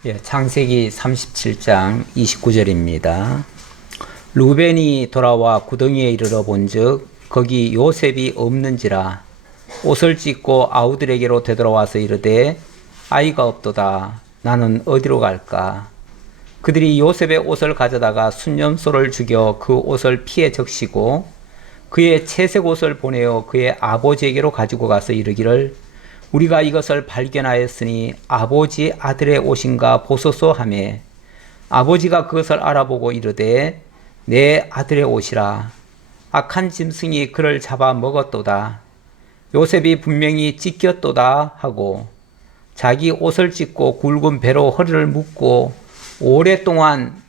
창세기 37장 29절입니다. 루벤이 돌아와 구덩이에 이르러 본즉 거기 요셉이 없는지라 옷을 찢고 아우들에게로 되돌아와서 이르되 아이가 없도다. 나는 어디로 갈까? 그들이 요셉의 옷을 가져다가 순념소를 죽여 그 옷을 피에 적시고 그의 채색 옷을 보내어 그의 아버지에게로 가지고 가서 이르기를 우리가 이것을 발견하였으니 아버지 아들의 옷인가 보소서 하매 아버지가 그것을 알아보고 이르되 내 아들의 옷이라. 악한 짐승이 그를 잡아 먹었도다. 요셉이 분명히 찢겼도다 하고 자기 옷을 찢고 굵은 배로 허리를 묶고 오랫동안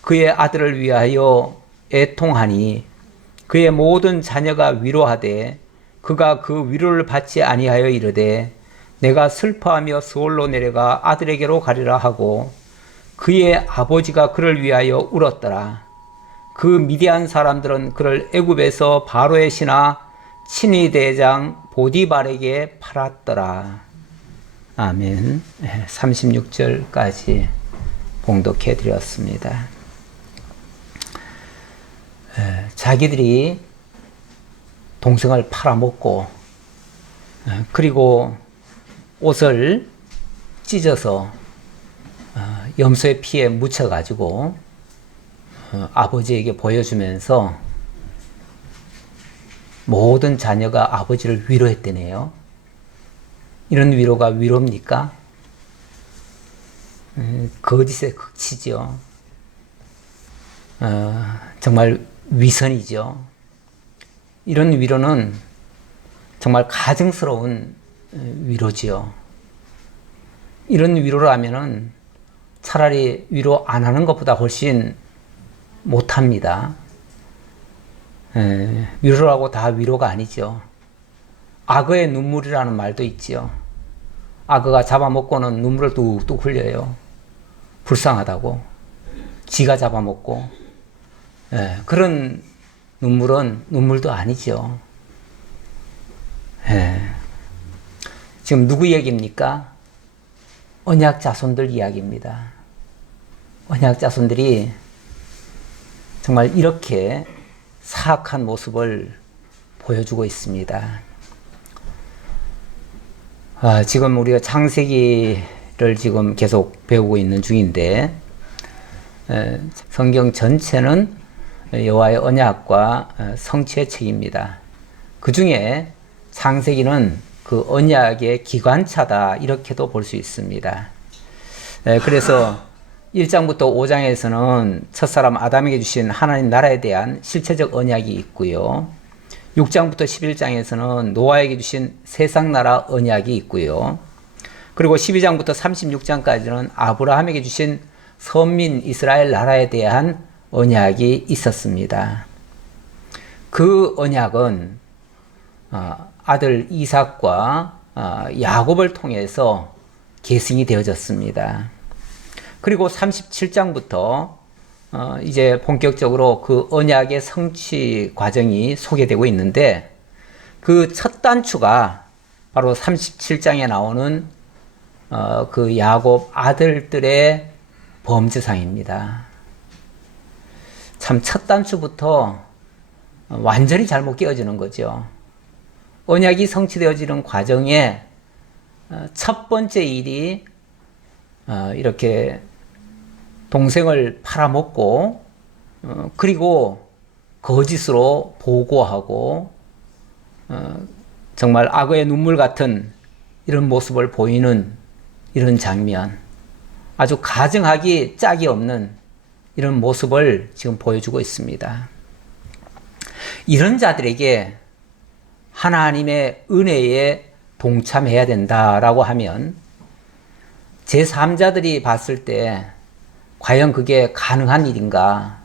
그의 아들을 위하여 애통하니 그의 모든 자녀가 위로하되 그가 그 위로를 받지 아니하여 이르되 내가 슬퍼하며 서울로 내려가 아들에게로 가리라 하고 그의 아버지가 그를 위하여 울었더라. 그 미디안 사람들은 그를 애굽에서 바로의 신하 친위 대장 보디발에게 팔았더라. 아멘. 36절까지 봉독해 드렸습니다. 자기들이 동생을 팔아먹고 그리고 옷을 찢어서 염소의 피에 묻혀가지고 아버지에게 보여주면서 모든 자녀가 아버지를 위로했대네요. 이런 위로가 위로입니까? 거짓의 극치죠. 정말 위선이죠. 이런 위로는 정말 가증스러운 위로지요. 이런 위로라면은 차라리 위로 안 하는 것보다 훨씬 못합니다. 위로라고 다 위로가 아니죠. 악어의 눈물이라는 말도 있지요. 악어가 잡아먹고는 눈물을 뚝뚝 흘려요. 불쌍하다고. 지가 잡아먹고. 그런 눈물은 눈물도 아니죠. 지금 누구 얘기입니까? 언약 자손들 이야기입니다. 언약 자손들이 정말 이렇게 사악한 모습을 보여주고 있습니다. 지금 우리가 창세기를 지금 계속 배우고 있는 중인데 성경 전체는 여호와의 언약과 성취의 책입니다. 그 중에 창세기는 그 언약의 기관차다 이렇게도 볼 수 있습니다. 그래서 1장부터 5장에서는 첫사람 아담에게 주신 하나님 나라에 대한 실체적 언약이 있고요. 6장부터 11장에서는 노아에게 주신 세상 나라 언약이 있고요. 그리고 12장부터 36장까지는 아브라함에게 주신 선민 이스라엘 나라에 대한 언약이 있었습니다. 그 언약은 아들 이삭과 야곱을 통해서 계승이 되어졌습니다. 그리고 37장부터 이제 본격적으로 그 언약의 성취 과정이 소개되고 있는데 그 첫 단추가 바로 37장에 나오는 그 야곱 아들들의 범죄상입니다. 참 첫 단추부터 완전히 잘못 끼워지는 거죠. 언약이 성취되어지는 과정에 첫 번째 일이 이렇게 동생을 팔아먹고 그리고 거짓으로 보고하고 정말 악어의 눈물 같은 이런 모습을 보이는 이런 장면, 아주 가증하기 짝이 없는 이런 모습을 지금 보여주고 있습니다. 이런 자들에게 하나님의 은혜에 동참해야 된다라고 하면 제3자들이 봤을 때 과연 그게 가능한 일인가,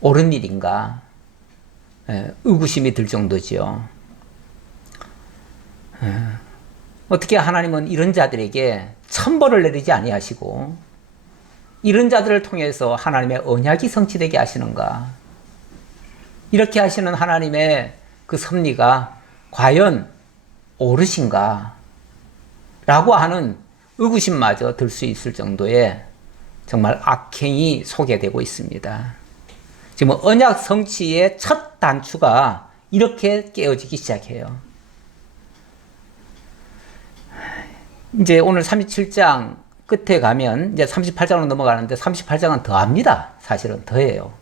옳은 일인가, 의구심이 들 정도지요. 어떻게 하나님은 이런 자들에게 천벌을 내리지 아니하시고 이런 자들을 통해서 하나님의 언약이 성취되게 하시는가? 이렇게 하시는 하나님의 그 섭리가 과연 옳으신가? 라고 하는 의구심마저 들 수 있을 정도의 정말 악행이 소개되고 있습니다. 지금 언약 성취의 첫 단추가 이렇게 깨어지기 시작해요. 이제 오늘 37장 끝에 가면 이제 38장으로 넘어가는데 38장은 더 합니다. 사실은 더해요.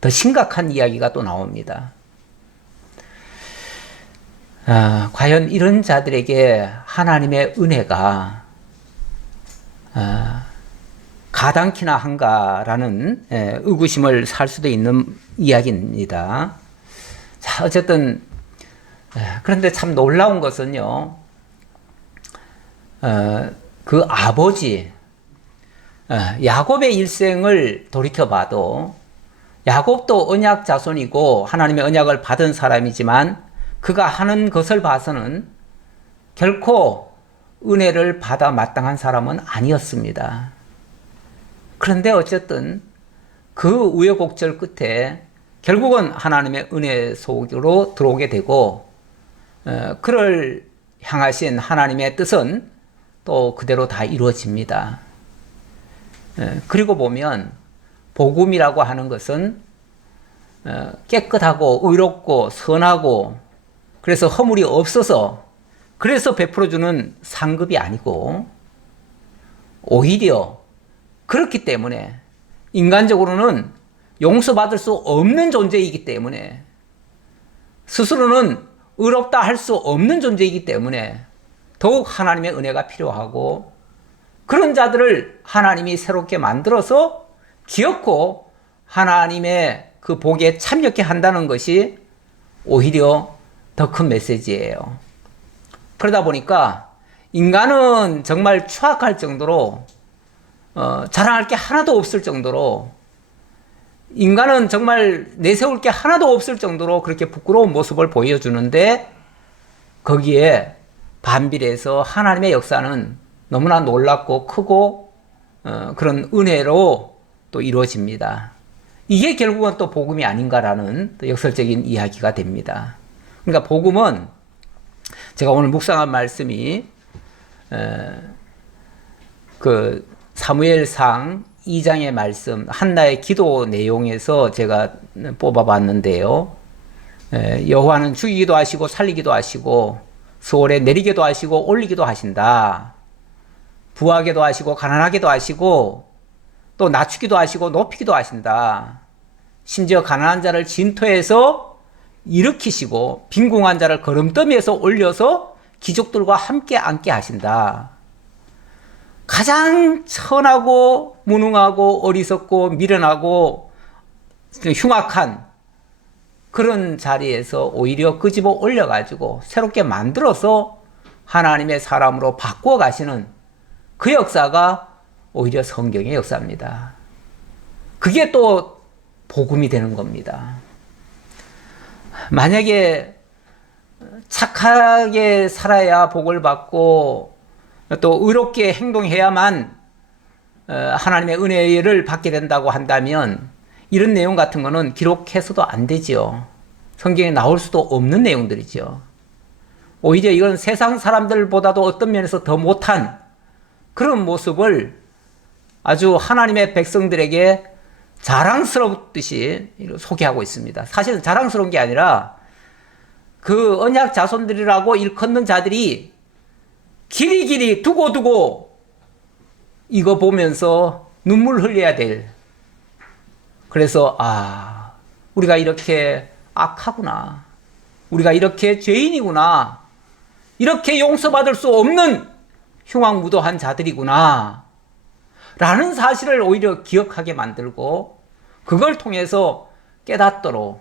더 심각한 이야기가 또 나옵니다. 과연 이런 자들에게 하나님의 은혜가 가당키나 한가라는 의구심을 살 수도 있는 이야기입니다. 자, 어쨌든 그런데 참 놀라운 것은요, 그 아버지 야곱의 일생을 돌이켜봐도 야곱도 언약 자손이고 하나님의 언약을 받은 사람이지만 그가 하는 것을 봐서는 결코 은혜를 받아 마땅한 사람은 아니었습니다. 그런데 어쨌든 그 우여곡절 끝에 결국은 하나님의 은혜 속으로 들어오게 되고 그를 향하신 하나님의 뜻은 또 그대로 다 이루어집니다. 그리고 보면 복음이라고 하는 것은 깨끗하고 의롭고 선하고 그래서 허물이 없어서 그래서 베풀어주는 상급이 아니고 오히려 그렇기 때문에 인간적으로는 용서받을 수 없는 존재이기 때문에 스스로는 의롭다 할 수 없는 존재이기 때문에 더욱 하나님의 은혜가 필요하고 그런 자들을 하나님이 새롭게 만들어서 기어코 하나님의 그 복에 참여케 한다는 것이 오히려 더 큰 메시지예요. 그러다 보니까 인간은 정말 추악할 정도로 자랑할 게 하나도 없을 정도로 인간은 정말 내세울 게 하나도 없을 정도로 그렇게 부끄러운 모습을 보여주는데 거기에 반비례해서 하나님의 역사는 너무나 놀랍고 크고 그런 은혜로 또 이루어집니다. 이게 결국은 또 복음이 아닌가라는 또 역설적인 이야기가 됩니다. 그러니까 복음은 제가 오늘 묵상한 말씀이 그 사무엘상 2장의 말씀 한나의 기도 내용에서 제가 뽑아봤는데요. 여호와는 죽이기도 하시고 살리기도 하시고 수월에 내리기도 하시고 올리기도 하신다. 부하게도 하시고 가난하게도 하시고 또 낮추기도 하시고 높이기도 하신다. 심지어 가난한 자를 진토에서 일으키시고 빈궁한 자를 거름더미에서 올려서 귀족들과 함께 앉게 하신다. 가장 천하고 무능하고 어리석고 미련하고 흉악한 그런 자리에서 오히려 끄집어 올려가지고 새롭게 만들어서 하나님의 사람으로 바꾸어 가시는 그 역사가 오히려 성경의 역사입니다. 그게 또 복음이 되는 겁니다. 만약에 착하게 살아야 복을 받고 또 의롭게 행동해야만 하나님의 은혜를 받게 된다고 한다면 이런 내용 같은 거는 기록해서도 안 되지요. 성경에 나올 수도 없는 내용들이죠. 오히려 이건 세상 사람들보다도 어떤 면에서 더 못한 그런 모습을 아주 하나님의 백성들에게 자랑스럽듯이 소개하고 있습니다. 사실은 자랑스러운 게 아니라 그 언약 자손들이라고 일컫는 자들이 길이길이 두고두고 이거 보면서 눈물 흘려야 될, 그래서 우리가 이렇게 악하구나, 우리가 이렇게 죄인이구나, 이렇게 용서받을 수 없는 흉악무도한 자들이구나 라는 사실을 오히려 기억하게 만들고 그걸 통해서 깨닫도록,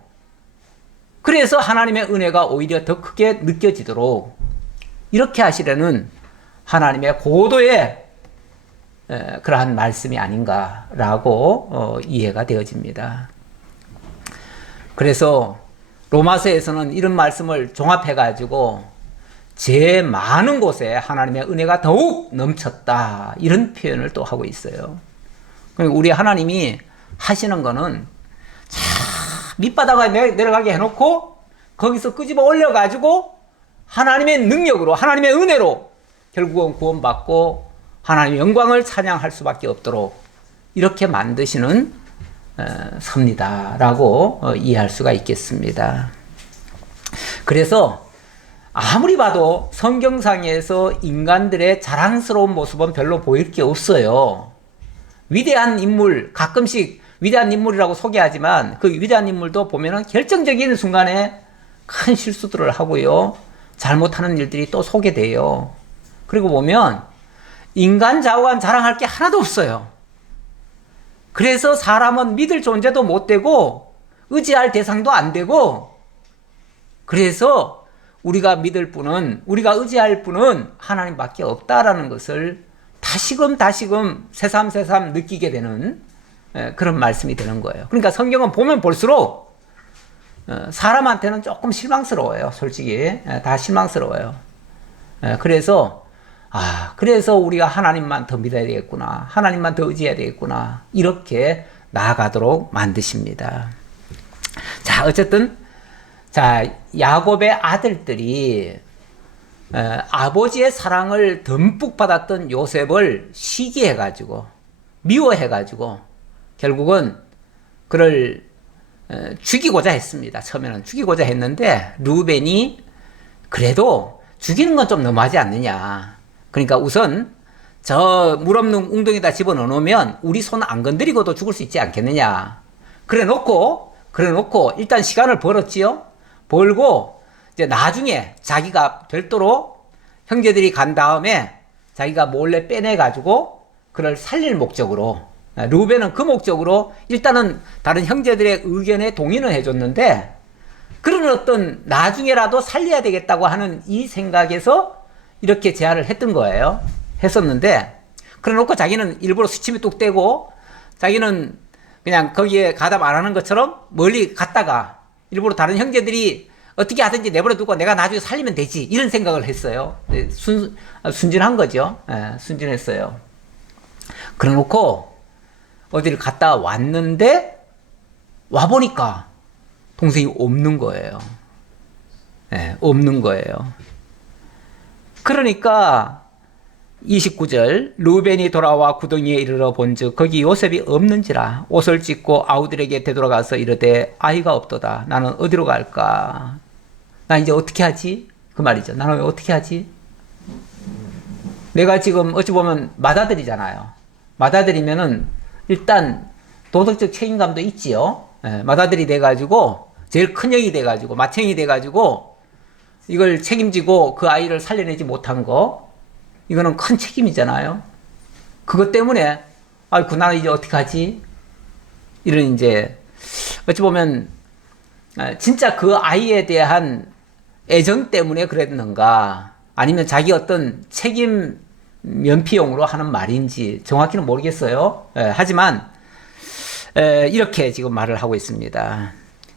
그래서 하나님의 은혜가 오히려 더 크게 느껴지도록 이렇게 하시려는 하나님의 고도의 그러한 말씀이 아닌가라고 이해가 되어집니다. 그래서 로마서에서는 이런 말씀을 종합해가지고 제 많은 곳에 하나님의 은혜가 더욱 넘쳤다 이런 표현을 또 하고 있어요. 우리 하나님이 하시는 거는 밑바닥에 내려가게 해놓고 거기서 끄집어 올려가지고 하나님의 능력으로 하나님의 은혜로 결국은 구원받고 하나님의 영광을 찬양할 수밖에 없도록 이렇게 만드시는 섭니다라고 이해할 수가 있겠습니다. 그래서 아무리 봐도 성경상에서 인간들의 자랑스러운 모습은 별로 보일 게 없어요. 위대한 인물, 가끔씩 위대한 인물이라고 소개하지만 그 위대한 인물도 보면은 결정적인 순간에 큰 실수들을 하고요. 잘못하는 일들이 또 소개돼요. 그리고 보면 인간 좌우간 자랑할 게 하나도 없어요. 그래서 사람은 믿을 존재도 못 되고 의지할 대상도 안 되고, 그래서 우리가 믿을 분은, 우리가 의지할 분은 하나님밖에 없다라는 것을 다시금 새삼새삼 느끼게 되는 그런 말씀이 되는 거예요. 그러니까 성경은 보면 볼수록 사람한테는 조금 실망스러워요. 솔직히 다 실망스러워요. 그래서 그래서 우리가 하나님만 더 믿어야 되겠구나, 하나님만 더 의지해야 되겠구나, 이렇게 나아가도록 만드십니다. 자, 어쨌든 야곱의 아들들이 아버지의 사랑을 듬뿍 받았던 요셉을 시기해가지고 미워해가지고 결국은 그를 죽이고자 했습니다. 처음에는 죽이고자 했는데 루벤이 그래도 죽이는 건 좀 너무하지 않느냐, 그러니까 우선 저 물 없는 웅덩이다 집어넣어 놓으면 우리 손 안 건드리고도 죽을 수 있지 않겠느냐, 그래 놓고 일단 시간을 벌었지요. 벌고 이제 나중에 자기가 별도로 형제들이 간 다음에 자기가 몰래 빼내 가지고 그를 살릴 목적으로, 루벤은 그 목적으로 일단은 다른 형제들의 의견에 동의는 해줬는데, 그런 어떤 나중에라도 살려야 되겠다고 하는 이 생각에서 이렇게 제안을 했던 거예요. 했었는데, 그래 놓고 자기는 일부러 수침이 뚝 떼고 자기는 그냥 거기에 가담 안 하는 것처럼 멀리 갔다가 일부러 다른 형제들이 어떻게 하든지 내버려 두고 내가 나중에 살리면 되지, 이런 생각을 했어요. 순진한 거죠. 순진했어요. 그래 놓고 어디를 갔다 왔는데 와보니까 동생이 없는 거예요. 없는 거예요. 그러니까 29절, 루벤이 돌아와 구덩이에 이르러 본즉 거기 요셉이 없는지라 옷을 찢고 아우들에게 되돌아가서 이르되 아이가 없도다. 나는 어디로 갈까? 나 이제 어떻게 하지? 그 말이죠. 나는 어떻게 하지? 내가 지금 어찌 보면 맏아들이잖아요. 맏아들이면은 일단 도덕적 책임감도 있지요. 맏아들이 돼가지고 제일 큰 형이 돼가지고 맏형이 돼가지고 이걸 책임지고 그 아이를 살려내지 못한 거, 이거는 큰 책임이잖아요. 그것 때문에 아이고 나는 이제 어떻게 하지? 이런 이제 어찌 보면 진짜 그 아이에 대한 애정 때문에 그랬는가, 아니면 자기 어떤 책임 면피용으로 하는 말인지 정확히는 모르겠어요. 하지만 이렇게 지금 말을 하고 있습니다.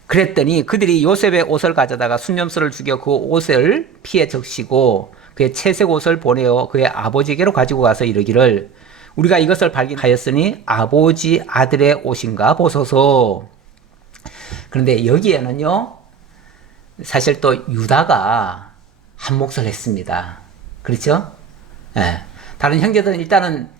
그랬더니 그들이 요셉의 옷을 가져다가 순념소를 죽여 그 옷을 피에 적시고 그의 채색 옷을 보내어 그의 아버지에게로 가지고 가서 이르기를 우리가 이것을 발견하였으니 아버지 아들의 옷인가 보소서. 그런데 여기에는요, 사실 또 유다가 한 몫을 했습니다. 그렇죠? 다른 형제들은 일단은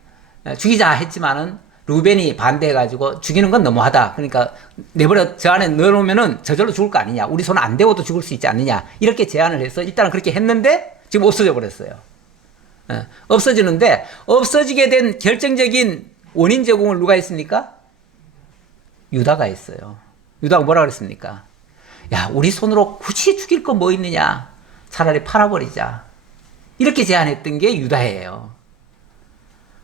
죽이자 했지만은 루벤이 반대해가지고 죽이는 건 너무하다, 그러니까 내버려 저 안에 넣어놓으면은 저절로 죽을 거 아니냐, 우리 손 안 대고도 죽을 수 있지 않느냐, 이렇게 제안을 해서 일단은 그렇게 했는데 지금 없어져 버렸어요. 없어지는데 없어지게 된 결정적인 원인 제공을 누가 했습니까? 유다가 했어요. 유다가 뭐라 그랬습니까? 야, 우리 손으로 굳이 죽일 거 뭐 있느냐, 차라리 팔아버리자, 이렇게 제안했던 게 유다예요.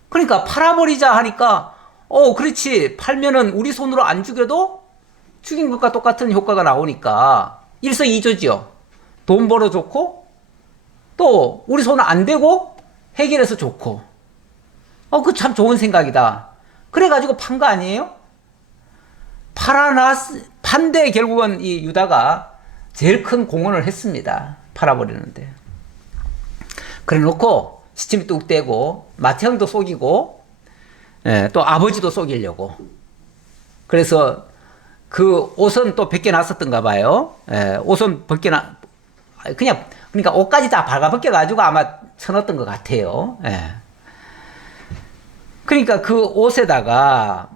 그러니까 팔아버리자 하니까 그렇지, 팔면은 우리 손으로 안 죽여도 죽인 것과 똑같은 효과가 나오니까 일석이조죠. 돈 벌어 좋고 또 우리 손 안 대고 해결해서 좋고, 그 참 좋은 생각이다. 그래가지고 판 거 아니에요? 판데 결국은 이 유다가 제일 큰 공헌을 했습니다. 팔아버리는데. 그래 놓고 시침이 뚝 떼고 맏형도 속이고 또 아버지도 속이려고. 그래서 그 옷은 또 벗겨놨었던가 봐요. 옷은 그러니까 옷까지 다 발가벗겨 가지고 아마 쳐넣었던 것 같아요. 그러니까 그 옷에다가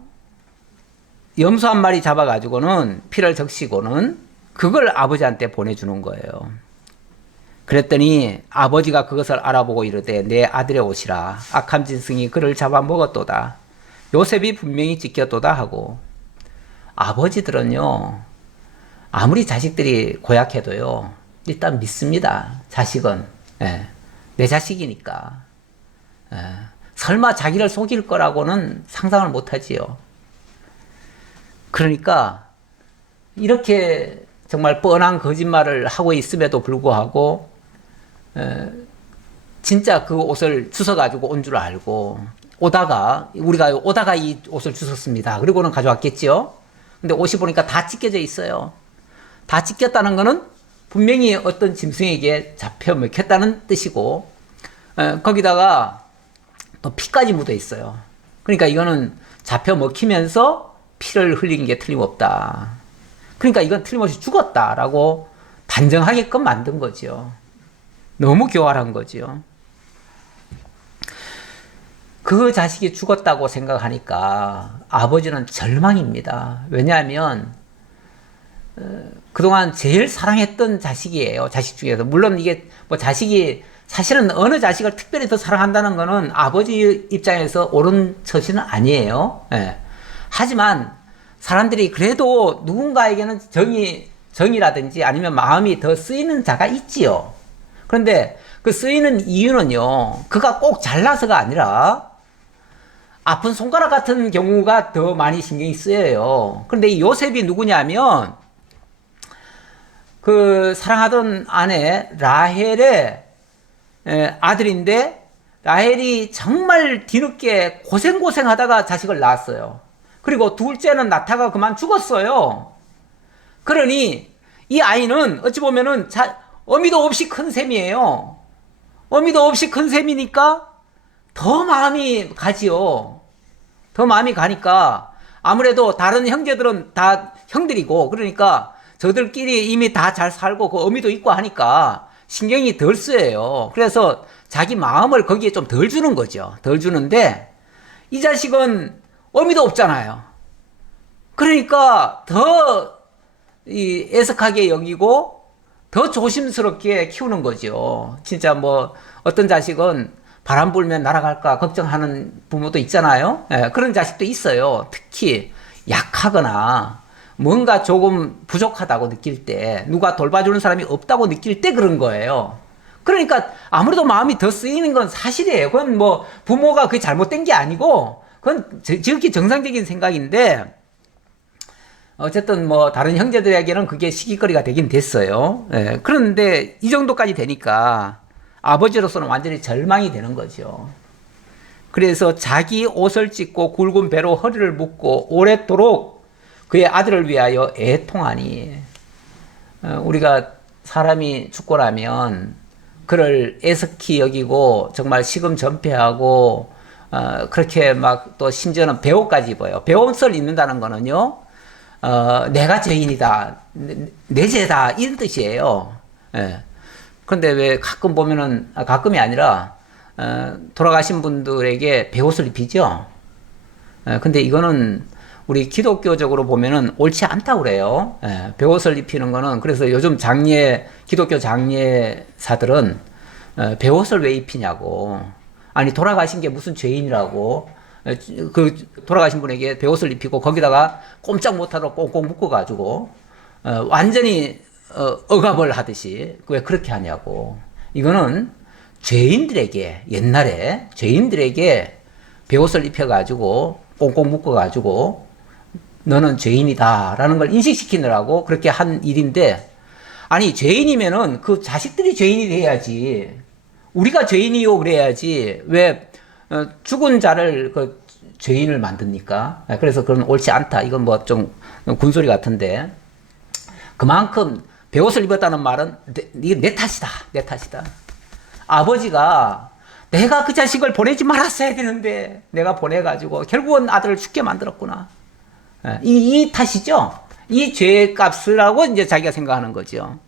염소 한 마리 잡아가지고는 피를 적시고는 그걸 아버지한테 보내주는 거예요. 그랬더니 아버지가 그것을 알아보고 이르되 내 아들의 옷이라 악한 짐승이 그를 잡아먹었도다. 요셉이 분명히 찢겼도다 하고. 아버지들은요, 아무리 자식들이 고약해도요, 일단 믿습니다. 자식은. 예, 내 자식이니까. 예, 설마 자기를 속일 거라고는 상상을 못하지요. 그러니까 이렇게 정말 뻔한 거짓말을 하고 있음에도 불구하고 진짜 그 옷을 주워가지고 온 줄 알고 우리가 오다가 이 옷을 주웠습니다. 그리고는 가져왔겠죠. 근데 옷이 보니까 다 찢겨져 있어요. 다 찢겼다는 거는 분명히 어떤 짐승에게 잡혀 먹혔다는 뜻이고, 거기다가 또 피까지 묻어 있어요. 그러니까 이거는 잡혀 먹히면서 피를 흘린 게 틀림없다. 그러니까 이건 틀림없이 죽었다라고 단정하게끔 만든 거죠. 너무 교활한 거죠. 그 자식이 죽었다고 생각하니까 아버지는 절망입니다. 왜냐하면 그동안 제일 사랑했던 자식이에요. 자식 중에서. 물론 이게 뭐 자식이 사실은 어느 자식을 특별히 더 사랑한다는 거는 아버지 입장에서 옳은 처신은 아니에요. 예. 하지만 사람들이 그래도 누군가에게는 정이라든지 아니면 마음이 더 쓰이는 자가 있지요. 그런데 그 쓰이는 이유는요, 그가 꼭 잘나서가 아니라 아픈 손가락 같은 경우가 더 많이 신경이 쓰여요. 그런데 이 요셉이 누구냐면 그 사랑하던 아내 라헬의 아들인데, 라헬이 정말 뒤늦게 고생하다가 자식을 낳았어요. 그리고 둘째는 낳다가 그만 죽었어요. 그러니 이 아이는 어찌 보면은 어미도 없이 큰 셈이에요. 어미도 없이 큰 셈이니까 더 마음이 가지요. 더 마음이 가니까 아무래도 다른 형제들은 다 형들이고, 그러니까 저들끼리 이미 다 잘 살고 그 어미도 있고 하니까 신경이 덜 쓰여요. 그래서 자기 마음을 거기에 좀 덜 주는 거죠. 덜 주는데 이 자식은 어미도 없잖아요. 그러니까 더 애석하게 여기고 더 조심스럽게 키우는 거죠. 진짜 뭐 어떤 자식은 바람 불면 날아갈까 걱정하는 부모도 있잖아요. 예, 그런 자식도 있어요. 특히 약하거나 뭔가 조금 부족하다고 느낄 때, 누가 돌봐주는 사람이 없다고 느낄 때 그런 거예요. 그러니까 아무래도 마음이 더 쓰이는 건 사실이에요. 그건 뭐 부모가 그게 잘못된 게 아니고 그건 지극히 정상적인 생각인데, 어쨌든 뭐 다른 형제들에게는 그게 시기거리가 되긴 됐어요. 예, 그런데 이 정도까지 되니까 아버지로서는 완전히 절망이 되는 거죠. 그래서 자기 옷을 찢고 굵은 배로 허리를 묶고 오랫도록 그의 아들을 위하여 애통하니. 우리가 사람이 죽고 나면 그를 애석히 여기고 정말 시금전폐하고 그렇게 막 또 심지어는 배옷까지 입어요. 배옷을 입는다는 거는요, 내가 죄인이다, 내 죄다, 이런 뜻이에요. 예. 그런데 왜 가끔 보면은, 가끔이 아니라 돌아가신 분들에게 배옷을 입히죠. 근데 이거는 우리 기독교적으로 보면은 옳지 않다고 그래요. 배옷을 입히는 거는. 그래서 요즘 기독교 장례사들은 배옷을 왜 입히냐고. 아니, 돌아가신 게 무슨 죄인이라고. 그 돌아가신 분에게 배옷을 입히고 거기다가 꼼짝 못하도록 꽁꽁 묶어가지고 완전히 억압을 하듯이 왜 그렇게 하냐고. 이거는 죄인들에게, 옛날에 죄인들에게 배옷을 입혀가지고 꽁꽁 묶어가지고 너는 죄인이다 라는 걸 인식시키느라고 그렇게 한 일인데, 아니 죄인이면은 그 자식들이 죄인이 돼야지, 우리가 죄인이요 그래야지 왜 죽은 자를 그 죄인을 만듭니까? 그래서 그건 옳지 않다. 이건 뭐 좀 군소리 같은데, 그만큼 배옷을 입었다는 말은 이게 내 탓이다. 내 탓이다. 아버지가 내가 그 자식을 보내지 말았어야 되는데 내가 보내가지고 결국은 아들을 죽게 만들었구나. 이 탓이죠. 이 죄의 값을 하고 이제 자기가 생각하는 거죠.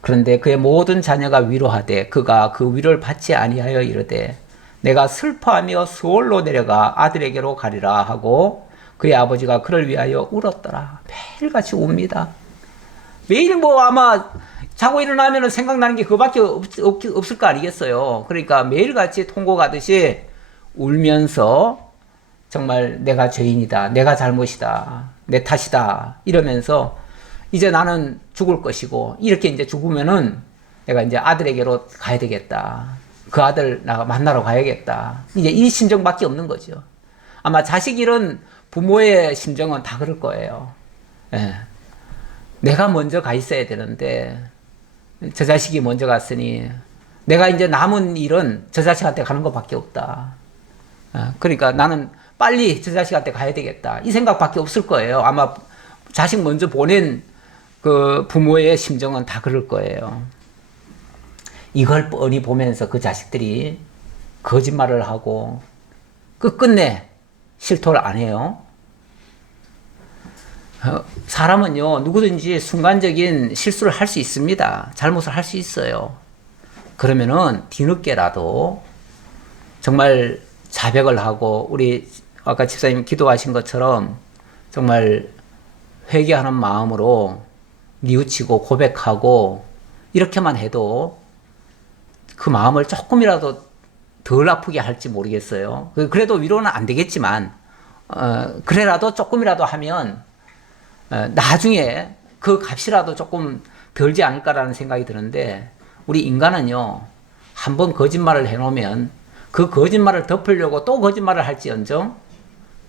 그런데 그의 모든 자녀가 위로하되 그가 그 위로를 받지 아니하여 이르되 내가 슬퍼하며 스올로 내려가 아들에게로 가리라 하고 그의 아버지가 그를 위하여 울었더라. 매일같이 웁니다. 매일 뭐 아마 자고 일어나면 생각나는 게 그거밖에 없을 거 아니겠어요. 그러니까 매일같이 통곡하듯이 울면서 정말 내가 죄인이다, 내가 잘못이다, 내 탓이다 이러면서 이제 나는 죽을 것이고 이렇게 이제 죽으면은 내가 이제 아들에게로 가야 되겠다. 그 아들 나 만나러 가야겠다. 이제 이 심정밖에 없는 거죠. 아마 자식 잃은 부모의 심정은 다 그럴 거예요. 예. 내가 먼저 가 있어야 되는데 저 자식이 먼저 갔으니 내가 이제 남은 일은 저 자식한테 가는 것밖에 없다. 그러니까 나는 빨리 저 자식한테 가야 되겠다. 이 생각밖에 없을 거예요. 아마 자식 먼저 보낸 그 부모의 심정은 다 그럴 거예요. 이걸 뻔히 보면서 그 자식들이 거짓말을 하고 끝끝내 실토를 안 해요. 사람은요, 누구든지 순간적인 실수를 할 수 있습니다. 잘못을 할 수 있어요. 그러면은 뒤늦게라도 정말 자백을 하고, 우리 아까 집사님 기도하신 것처럼 정말 회개하는 마음으로 뉘우치고 고백하고, 이렇게만 해도 그 마음을 조금이라도 덜 아프게 할지 모르겠어요. 그래도 위로는 안 되겠지만, 그래라도 조금이라도 하면 나중에 그 값이라도 조금 덜지 않을까라는 생각이 드는데, 우리 인간은요, 한번 거짓말을 해놓으면 그 거짓말을 덮으려고 또 거짓말을 할지언정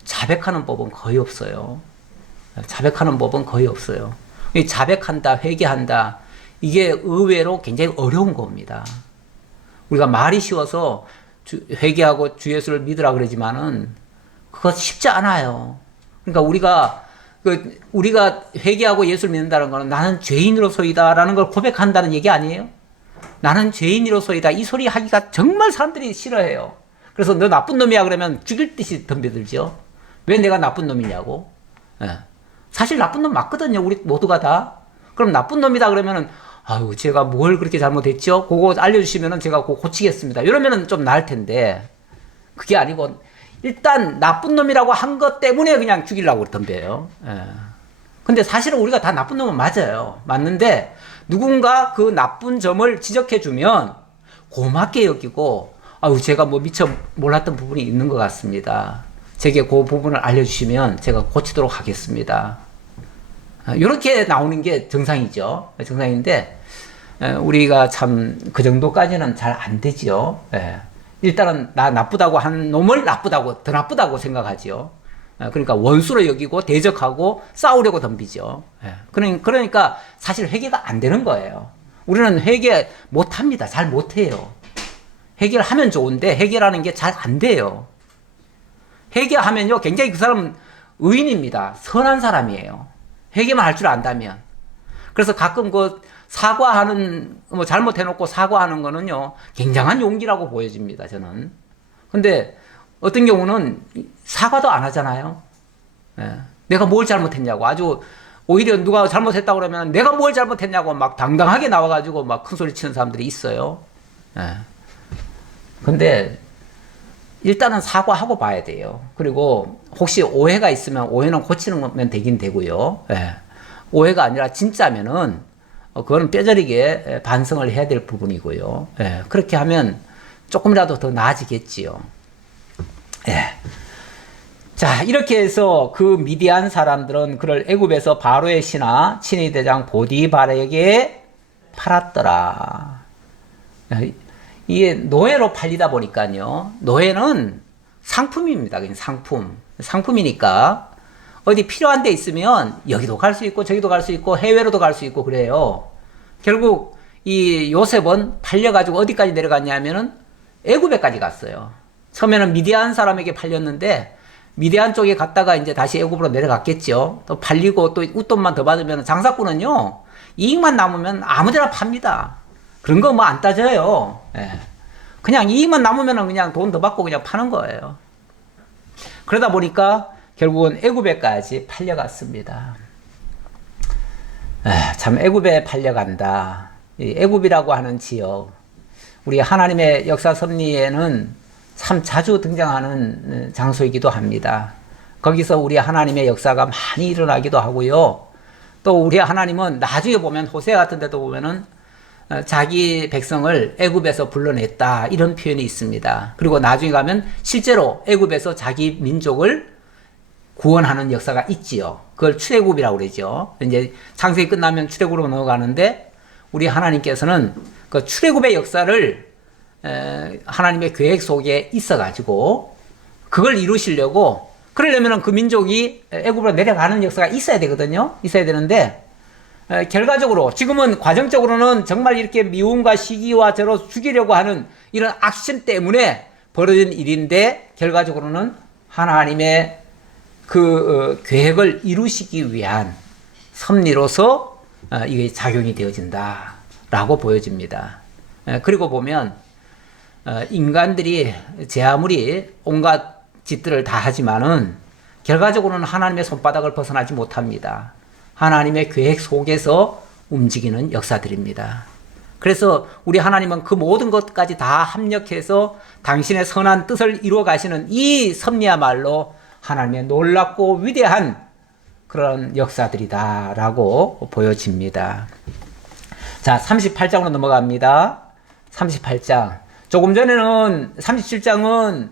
자백하는 법은 거의 없어요. 자백하는 법은 거의 없어요. 자백한다, 회개한다, 이게 의외로 굉장히 어려운 겁니다. 우리가 말이 쉬워서 회개하고 주 예수를 믿으라 그러지만은 그거 쉽지 않아요. 그러니까 우리가 회개하고 예수를 믿는다는 것은 나는 죄인으로서이다라는 걸 고백한다는 얘기 아니에요? 나는 죄인으로서이다. 이 소리 하기가 정말 사람들이 싫어해요. 그래서 너 나쁜 놈이야 그러면 죽일 듯이 덤벼들죠. 왜 내가 나쁜 놈이냐고. 예. 사실 나쁜 놈 맞거든요. 우리 모두가 다. 그럼 나쁜 놈이다 그러면은 아유 제가 뭘 그렇게 잘못했죠? 그거 알려주시면은 제가 그거 고치겠습니다. 이러면은 좀 나을 텐데 그게 아니고 일단 나쁜 놈이라고 한 것 때문에 그냥 죽이려고 덤벼요. 예. 근데 사실은 우리가 다 나쁜 놈은 맞아요. 맞는데 누군가 그 나쁜 점을 지적해주면 고맙게 여기고, 아유 제가 뭐 미처 몰랐던 부분이 있는 것 같습니다. 제게 그 부분을 알려주시면 제가 고치도록 하겠습니다. 이렇게 나오는 게 정상이죠. 정상인데 우리가 참 그 정도까지는 잘 안 되지요. 일단은 나 나쁘다고 한 놈을 더 나쁘다고 생각하지요. 그러니까 원수로 여기고 대적하고 싸우려고 덤비죠. 그러니까 사실 회개가 안 되는 거예요. 우리는 회개 못합니다. 잘 못해요. 회개를 하면 좋은데 회개라는 게 잘 안 돼요. 회개하면요 굉장히 그 사람은 의인입니다. 선한 사람이에요. 회개만 할 줄 안다면. 그래서 가끔 그 사과하는 뭐 잘못해놓고 사과하는 거는요 굉장한 용기라고 보여집니다. 저는. 근데 어떤 경우는 사과도 안 하잖아요. 내가 뭘 잘못했냐고. 아주 오히려 누가 잘못했다고 그러면 내가 뭘 잘못했냐고 막 당당하게 나와가지고 막 큰 소리 치는 사람들이 있어요. 근데 일단은 사과하고 봐야 돼요. 그리고 혹시 오해가 있으면 오해는 고치는 거면 되긴 되고요. 오해가 아니라 진짜면은 그거는 뼈저리게 반성을 해야 될 부분이고요. 그렇게 하면 조금이라도 더 나아지겠지요. 자, 이렇게 해서 그 미디안 사람들은 그를 애굽에서 바로의 신하 친위 대장 보디발에게 팔았더라. 이게 노예로 팔리다 보니까요. 노예는 상품입니다. 그냥 상품이니까 어디 필요한 데 있으면 여기도 갈 수 있고 저기도 갈 수 있고 해외로도 갈 수 있고 그래요. 결국 이 요셉은 팔려가지고 어디까지 내려갔냐면은 애굽에까지 갔어요. 처음에는 미디안 사람에게 팔렸는데 미디안 쪽에 갔다가 이제 다시 애굽으로 내려갔겠죠. 또 팔리고 또 웃돈만 더 받으면 장사꾼은요 이익만 남으면 아무데나 팝니다. 그런 거 뭐 안 따져요. 그냥 이익만 남으면 그냥 돈 더 받고 그냥 파는 거예요. 그러다 보니까 결국은 애굽에까지 팔려갔습니다. 참 애굽에 팔려간다. 이 애굽이라고 하는 지역, 우리 하나님의 역사 섭리에는 참 자주 등장하는 장소이기도 합니다. 거기서 우리 하나님의 역사가 많이 일어나기도 하고요. 또 우리 하나님은 나중에 보면 호세 같은 데도 보면은 자기 백성을 애굽에서 불러냈다 이런 표현이 있습니다. 그리고 나중에 가면 실제로 애굽에서 자기 민족을 구원하는 역사가 있지요. 그걸 출애굽이라고 그러죠. 이제 창세기 끝나면 출애굽으로 넘어가는데 우리 하나님께서는 그 출애굽의 역사를 하나님의 계획 속에 있어가지고 그걸 이루시려고 그러려면 그 민족이 애굽으로 내려가는 역사가 있어야 되거든요. 있어야 되는데 결과적으로 지금은 과정적으로는 정말 이렇게 미움과 시기와 저로 죽이려고 하는 이런 악심 때문에 벌어진 일인데 결과적으로는 하나님의 그 계획을 이루시기 위한 섭리로서 이게 작용이 되어진다라고 보여집니다. 그리고 보면 인간들이 제 아무리 온갖 짓들을 다 하지만은 결과적으로는 하나님의 손바닥을 벗어나지 못합니다. 하나님의 계획 속에서 움직이는 역사들입니다. 그래서 우리 하나님은 그 모든 것까지 다 합력해서 당신의 선한 뜻을 이루어 가시는 이 섭리야말로 하나님의 놀랍고 위대한 그런 역사들이다라고 보여집니다. 자, 38장으로 넘어갑니다. 38장. 조금 전에는 37장은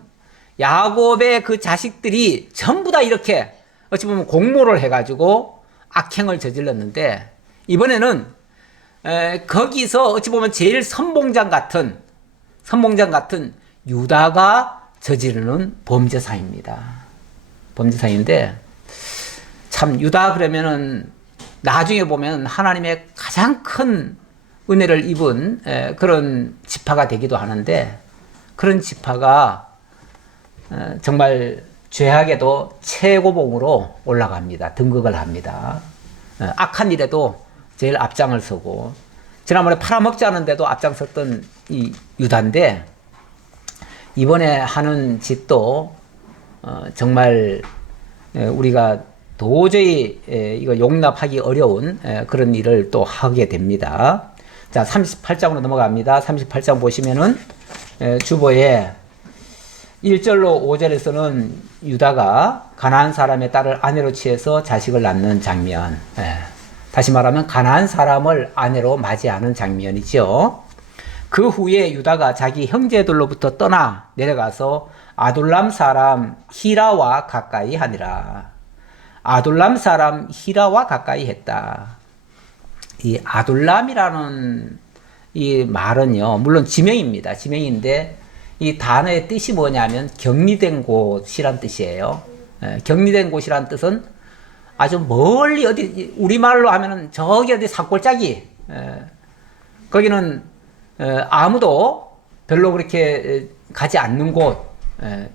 야곱의 그 자식들이 전부 다 이렇게 어찌 보면 공모를 해가지고 악행을 저질렀는데 이번에는 거기서 어찌 보면 제일 선봉장 같은 유다가 저지르는 범죄사입니다. 범죄사인데 참 유다 그러면은 나중에 보면 하나님의 가장 큰 은혜를 입은 그런 지파가 되기도 하는데 그런 지파가 정말 죄악에도 최고봉으로 올라갑니다. 등극을 합니다. 악한 일에도 제일 앞장을 서고 지난번에 팔아먹지 않은데도 앞장섰던 이 유다인데 이번에 하는 짓도 정말 우리가 도저히 이거 용납하기 어려운 그런 일을 또 하게 됩니다. 자, 38장으로 넘어갑니다. 38장 보시면은 주보에 1절로 5절에서는 유다가 가나안 사람의 딸을 아내로 취해서 자식을 낳는 장면. 다시 말하면 가나안 사람을 아내로 맞이하는 장면이죠. 그 후에 유다가 자기 형제들로부터 떠나 내려가서 아둘람 사람 히라와 가까이 하니라. 아둘람 사람 히라와 가까이 했다. 이 아둘람이라는 이 말은요, 물론 지명입니다. 지명인데 이 단어의 뜻이 뭐냐면 격리된 곳이란 뜻이에요. 격리된 곳이란 뜻은 아주 멀리 어디 우리말로 하면은 저기 어디 산골짜기 거기는 아무도 별로 그렇게 가지 않는 곳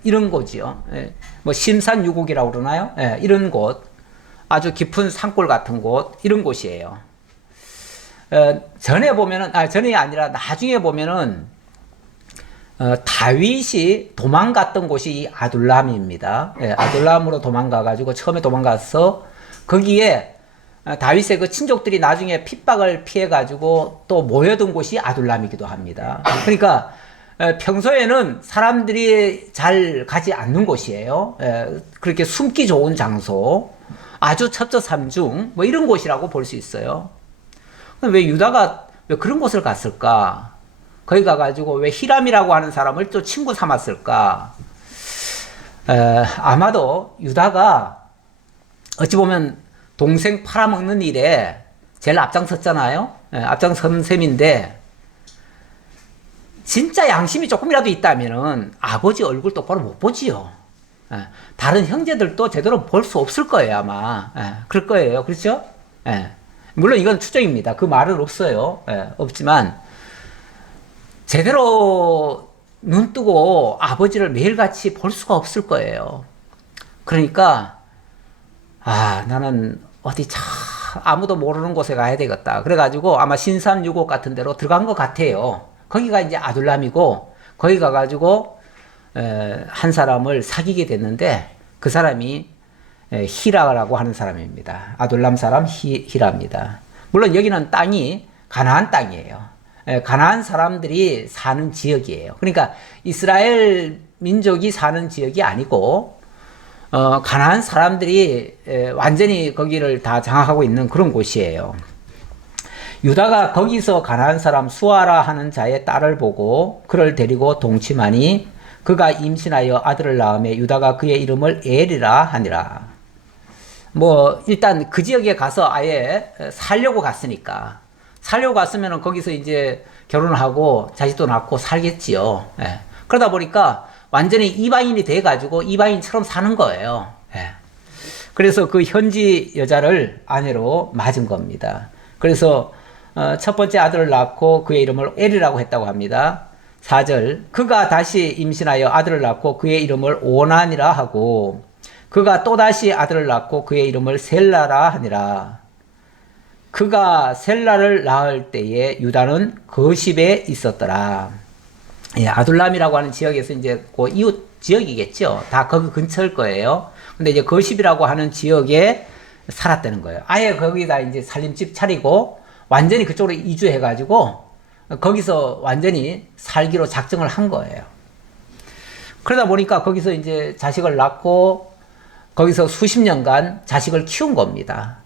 이런 곳이요. 뭐 심산유곡이라고 그러나요? 이런 곳 아주 깊은 산골 같은 곳 이런 곳이에요. 전에 보면은 전이 아니라 나중에 보면은 다윗이 도망갔던 곳이 이 아둘람입니다. 아둘람으로 도망가가지고 처음에 도망가서 거기에 다윗의 그 친족들이 나중에 핍박을 피해가지고 또 모여든 곳이 아둘람이기도 합니다. 그러니까 평소에는 사람들이 잘 가지 않는 곳이에요. 그렇게 숨기 좋은 장소, 아주 첩저삼중 뭐 이런 곳이라고 볼 수 있어요. 왜 유다가 왜 그런 곳을 갔을까? 거기 가가지고 왜 히람이라고 하는 사람을 또 친구 삼았을까? 아마도 유다가 어찌 보면 동생 팔아먹는 일에 제일 앞장섰잖아요. 앞장선 셈인데 진짜 양심이 조금이라도 있다면은 아버지 얼굴 똑바로 못 보지요. 다른 형제들도 제대로 볼 수 없을 거예요, 아마. 그럴 거예요. 그렇죠? 물론 이건 추정입니다. 그 말은 없어요. 없지만 제대로 눈 뜨고 아버지를 매일같이 볼 수가 없을 거예요. 그러니까 나는 어디 아무도 모르는 곳에 가야 되겠다. 그래가지고 아마 신산유곡 같은 데로 들어간 것 같아요. 거기가 이제 아둘람이고 거기 가가지고 한 사람을 사귀게 됐는데 그 사람이 히라라고 하는 사람입니다. 아둘람 사람 히라입니다. 물론 여기는 땅이 가나안 땅이에요. 가나안 사람들이 사는 지역이에요. 그러니까 이스라엘 민족이 사는 지역이 아니고 가나안 사람들이 완전히 거기를 다 장악하고 있는 그런 곳이에요. 유다가 거기서 가나안 사람 수아라 하는 자의 딸을 보고 그를 데리고 동침하니 그가 임신하여 아들을 낳음에 유다가 그의 이름을 엘이라 하니라. 뭐 일단 그 지역에 가서 아예 살려고 갔으니까 살려고 갔으면 거기서 이제 결혼을 하고 자식도 낳고 살겠지요. 예. 그러다 보니까 완전히 이방인이 돼가지고 이방인처럼 사는 거예요. 예. 그래서 그 현지 여자를 아내로 맞은 겁니다. 그래서 첫 번째 아들을 낳고 그의 이름을 엘이라고 했다고 합니다. 4절 그가 다시 임신하여 아들을 낳고 그의 이름을 오난이라 하고 그가 또다시 아들을 낳고 그의 이름을 셀라라 하니라. 그가 셀라를 낳을 때에 유다는 거십에 있었더라. 예, 아둘람이라고 하는 지역에서 이제 그 이웃 지역이겠죠. 다 거기 근처일 거예요. 근데 이제 거십이라고 하는 지역에 살았다는 거예요. 아예 거기다 이제 살림집 차리고 완전히 그쪽으로 이주해가지고 거기서 완전히 살기로 작정을 한 거예요. 그러다 보니까 거기서 이제 자식을 낳고 거기서 수십 년간 자식을 키운 겁니다.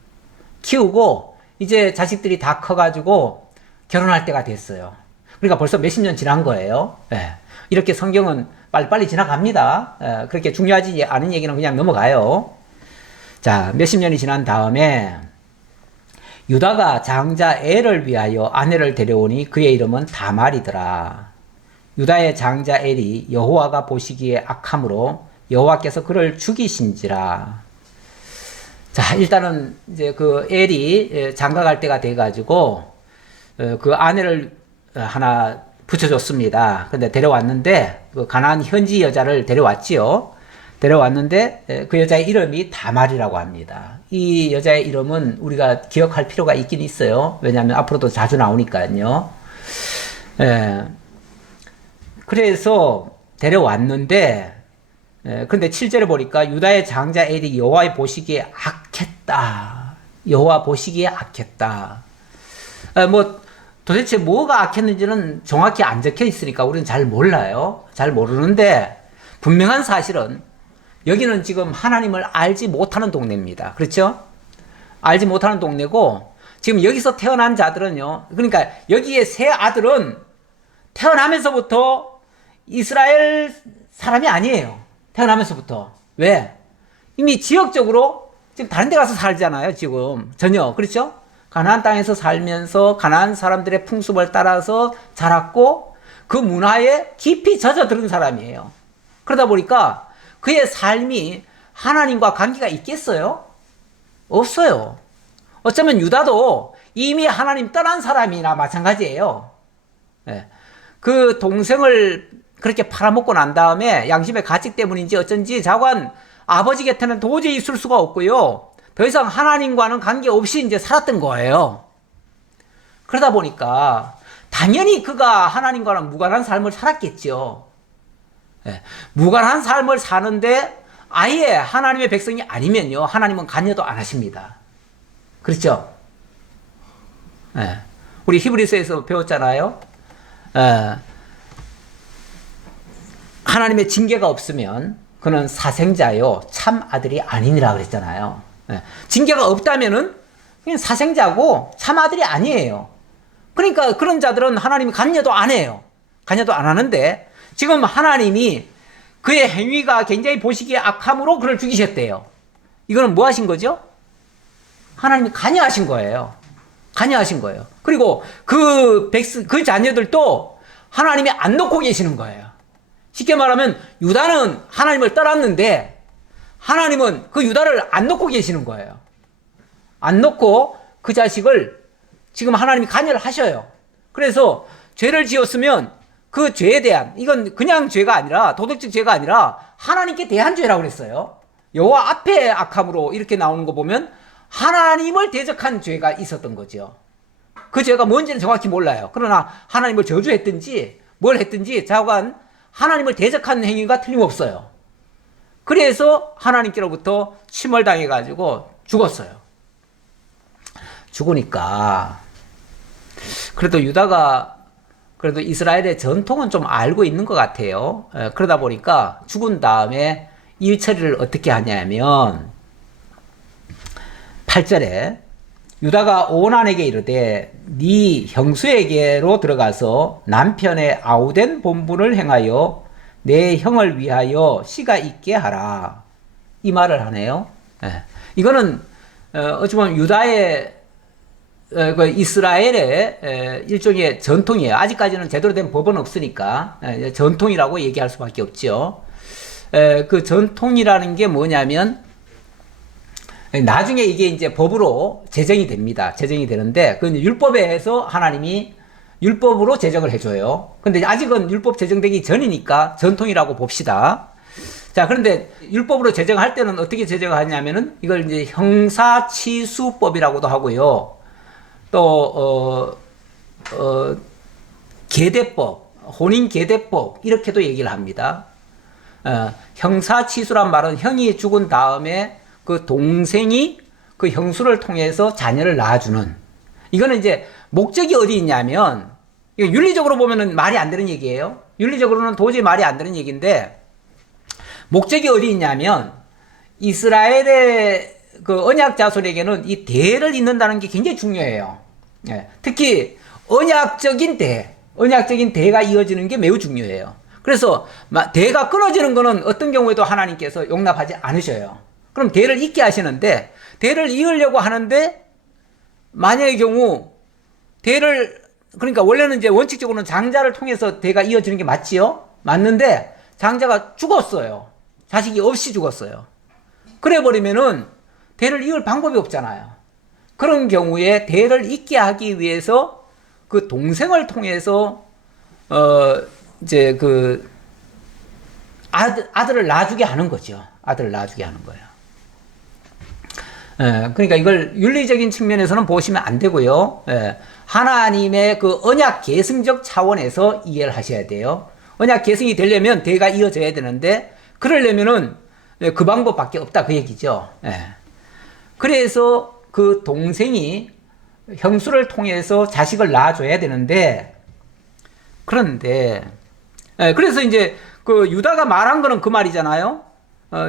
키우고 이제 자식들이 다 커가지고 결혼할 때가 됐어요. 그러니까 벌써 몇십 년 지난 거예요. 예. 이렇게 성경은 빨리빨리 지나갑니다. 예. 그렇게 중요하지 않은 얘기는 그냥 넘어가요. 자, 몇십 년이 지난 다음에 유다가 장자 엘을 위하여 아내를 데려오니 그의 이름은 다말이더라. 유다의 장자 엘이 여호와가 보시기에 악함으로 여호와께서 그를 죽이신지라. 자, 일단은 이제 그 엘이 장가갈 때가 돼가지고 그 아내를 하나 붙여줬습니다. 근데 데려왔는데 그 가나안 현지 여자를 데려왔지요. 데려왔는데 그 여자의 이름이 다말이라고 합니다. 이 여자의 이름은 우리가 기억할 필요가 있긴 있어요. 왜냐하면 앞으로도 자주 나오니까요. 그래서 데려왔는데 그런데 7절에 보니까 유다의 장자 엘이 여호와의 보시기에 악했다. 여호와 보시기에 악했다. 뭐 도대체 뭐가 악했는지는 정확히 안 적혀 있으니까 우리는 잘 몰라요. 잘 모르는데 분명한 사실은 여기는 지금 하나님을 알지 못하는 동네입니다. 그렇죠? 알지 못하는 동네고 지금 여기서 태어난 자들은요. 그러니까 여기에 세 아들은 태어나면서부터 이스라엘 사람이 아니에요. 태어나면서부터. 왜? 이미 지역적으로 지금 다른 데 가서 살잖아요. 지금 전혀. 그렇죠? 가나안 땅에서 살면서 가나안 사람들의 풍습을 따라서 자랐고 그 문화에 깊이 젖어들은 사람이에요. 그러다 보니까 그의 삶이 하나님과 관계가 있겠어요? 없어요. 어쩌면 유다도 이미 하나님 떠난 사람이나 마찬가지예요. 네. 그 동생을 그렇게 팔아먹고 난 다음에 양심의 가책 때문인지 어쩐지 자관 아버지 곁에는 도저히 있을 수가 없고요. 더 이상 하나님과는 관계없이 이제 살았던 거예요. 그러다 보니까 당연히 그가 하나님과는 무관한 삶을 살았겠죠. 네. 무관한 삶을 사는데 아예 하나님의 백성이 아니면요. 하나님은 관여도 안 하십니다. 그렇죠? 네. 우리 히브리서에서 배웠잖아요. 하나님의 징계가 없으면 그는 사생자요 참 아들이 아니니라 그랬잖아요. 징계가 없다면은 그냥 사생자고 참 아들이 아니에요. 그러니까 그런 자들은 하나님이 관여도 안 해요. 관여도 안 하는데 지금 하나님이 그의 행위가 굉장히 보시기에 악함으로 그를 죽이셨대요. 이거는 뭐 하신 거죠? 하나님이 관여하신 거예요. 관여하신 거예요. 그리고 그 자녀들도 하나님이 안 놓고 계시는 거예요. 쉽게 말하면 유다는 하나님을 떠났는데 하나님은 그 유다를 안 놓고 계시는 거예요. 안 놓고 그 자식을 지금 하나님이 관여를 하셔요. 그래서 죄를 지었으면 그 죄에 대한, 이건 그냥 죄가 아니라 도덕적 죄가 아니라 하나님께 대한 죄라고 그랬어요. 여호와 앞에 악함으로 이렇게 나오는 거 보면 하나님을 대적한 죄가 있었던 거죠. 그 죄가 뭔지는 정확히 몰라요. 그러나 하나님을 저주했든지 뭘 했든지 자관 하나님을 대적한 행위가 틀림없어요. 그래서 하나님께로부터 침을 당해가지고 죽었어요. 죽으니까 그래도 유다가 그래도 이스라엘의 전통은 좀 알고 있는 것 같아요. 그러다 보니까 죽은 다음에 일 처리를 어떻게 하냐면 8절에 유다가 오난에게 이르되 네 형수에게로 들어가서 남편의 아우된 본분을 행하여 내 형을 위하여 씨가 있게 하라. 이 말을 하네요. 이거는 어찌 보면 유다의 그 이스라엘의 일종의 전통이에요. 아직까지는 제대로 된 법은 없으니까 전통이라고 얘기할 수밖에 없죠. 그 전통이라는 게 뭐냐면 나중에 이게 이제 법으로 제정이 됩니다. 제정이 되는데 그 율법에서 하나님이 율법으로 제정을 해줘요. 근데 아직은 율법 제정되기 전이니까 전통이라고 봅시다. 자, 그런데 율법으로 제정할 때는 어떻게 제정하냐면은 이걸 이제 형사치수법이라고도 하고요. 또 계대법, 혼인계대법 이렇게도 얘기를 합니다. 형사치수란 말은 형이 죽은 다음에 그 동생이 그 형수를 통해서 자녀를 낳아주는, 이거는 이제 목적이 어디 있냐면 윤리적으로 보면은 말이 안 되는 얘기예요. 윤리적으로는 도저히 말이 안 되는 얘기인데 목적이 어디 있냐면 이스라엘의 그 언약 자손에게는 이 대를 잇는다는 게 굉장히 중요해요. 특히 언약적인 대가 이어지는 게 매우 중요해요. 그래서 대가 끊어지는 거는 어떤 경우에도 하나님께서 용납하지 않으셔요. 그럼 대를 잇게 하시는데 대를 이으려고 하는데 만약의 경우 대를, 그러니까 원래는 이제 원칙적으로는 장자를 통해서 대가 이어지는 게 맞지요? 맞는데 장자가 죽었어요. 자식이 없이 죽었어요. 그래 버리면은 대를 이을 방법이 없잖아요. 그런 경우에 대를 잇게 하기 위해서 그 동생을 통해서 이제 그 아들을 낳아주게 하는 거죠. 아들을 낳아주게 하는 거예요. 그러니까 이걸 윤리적인 측면에서는 보시면 안 되고요. 하나님의 그 언약 계승적 차원에서 이해를 하셔야 돼요. 언약 계승이 되려면 대가 이어져야 되는데 그러려면은 그 방법밖에 없다 그 얘기죠. 그래서 그 동생이 형수를 통해서 자식을 낳아줘야 되는데, 그런데 그래서 이제 그 유다가 말한 거는 그 말이잖아요.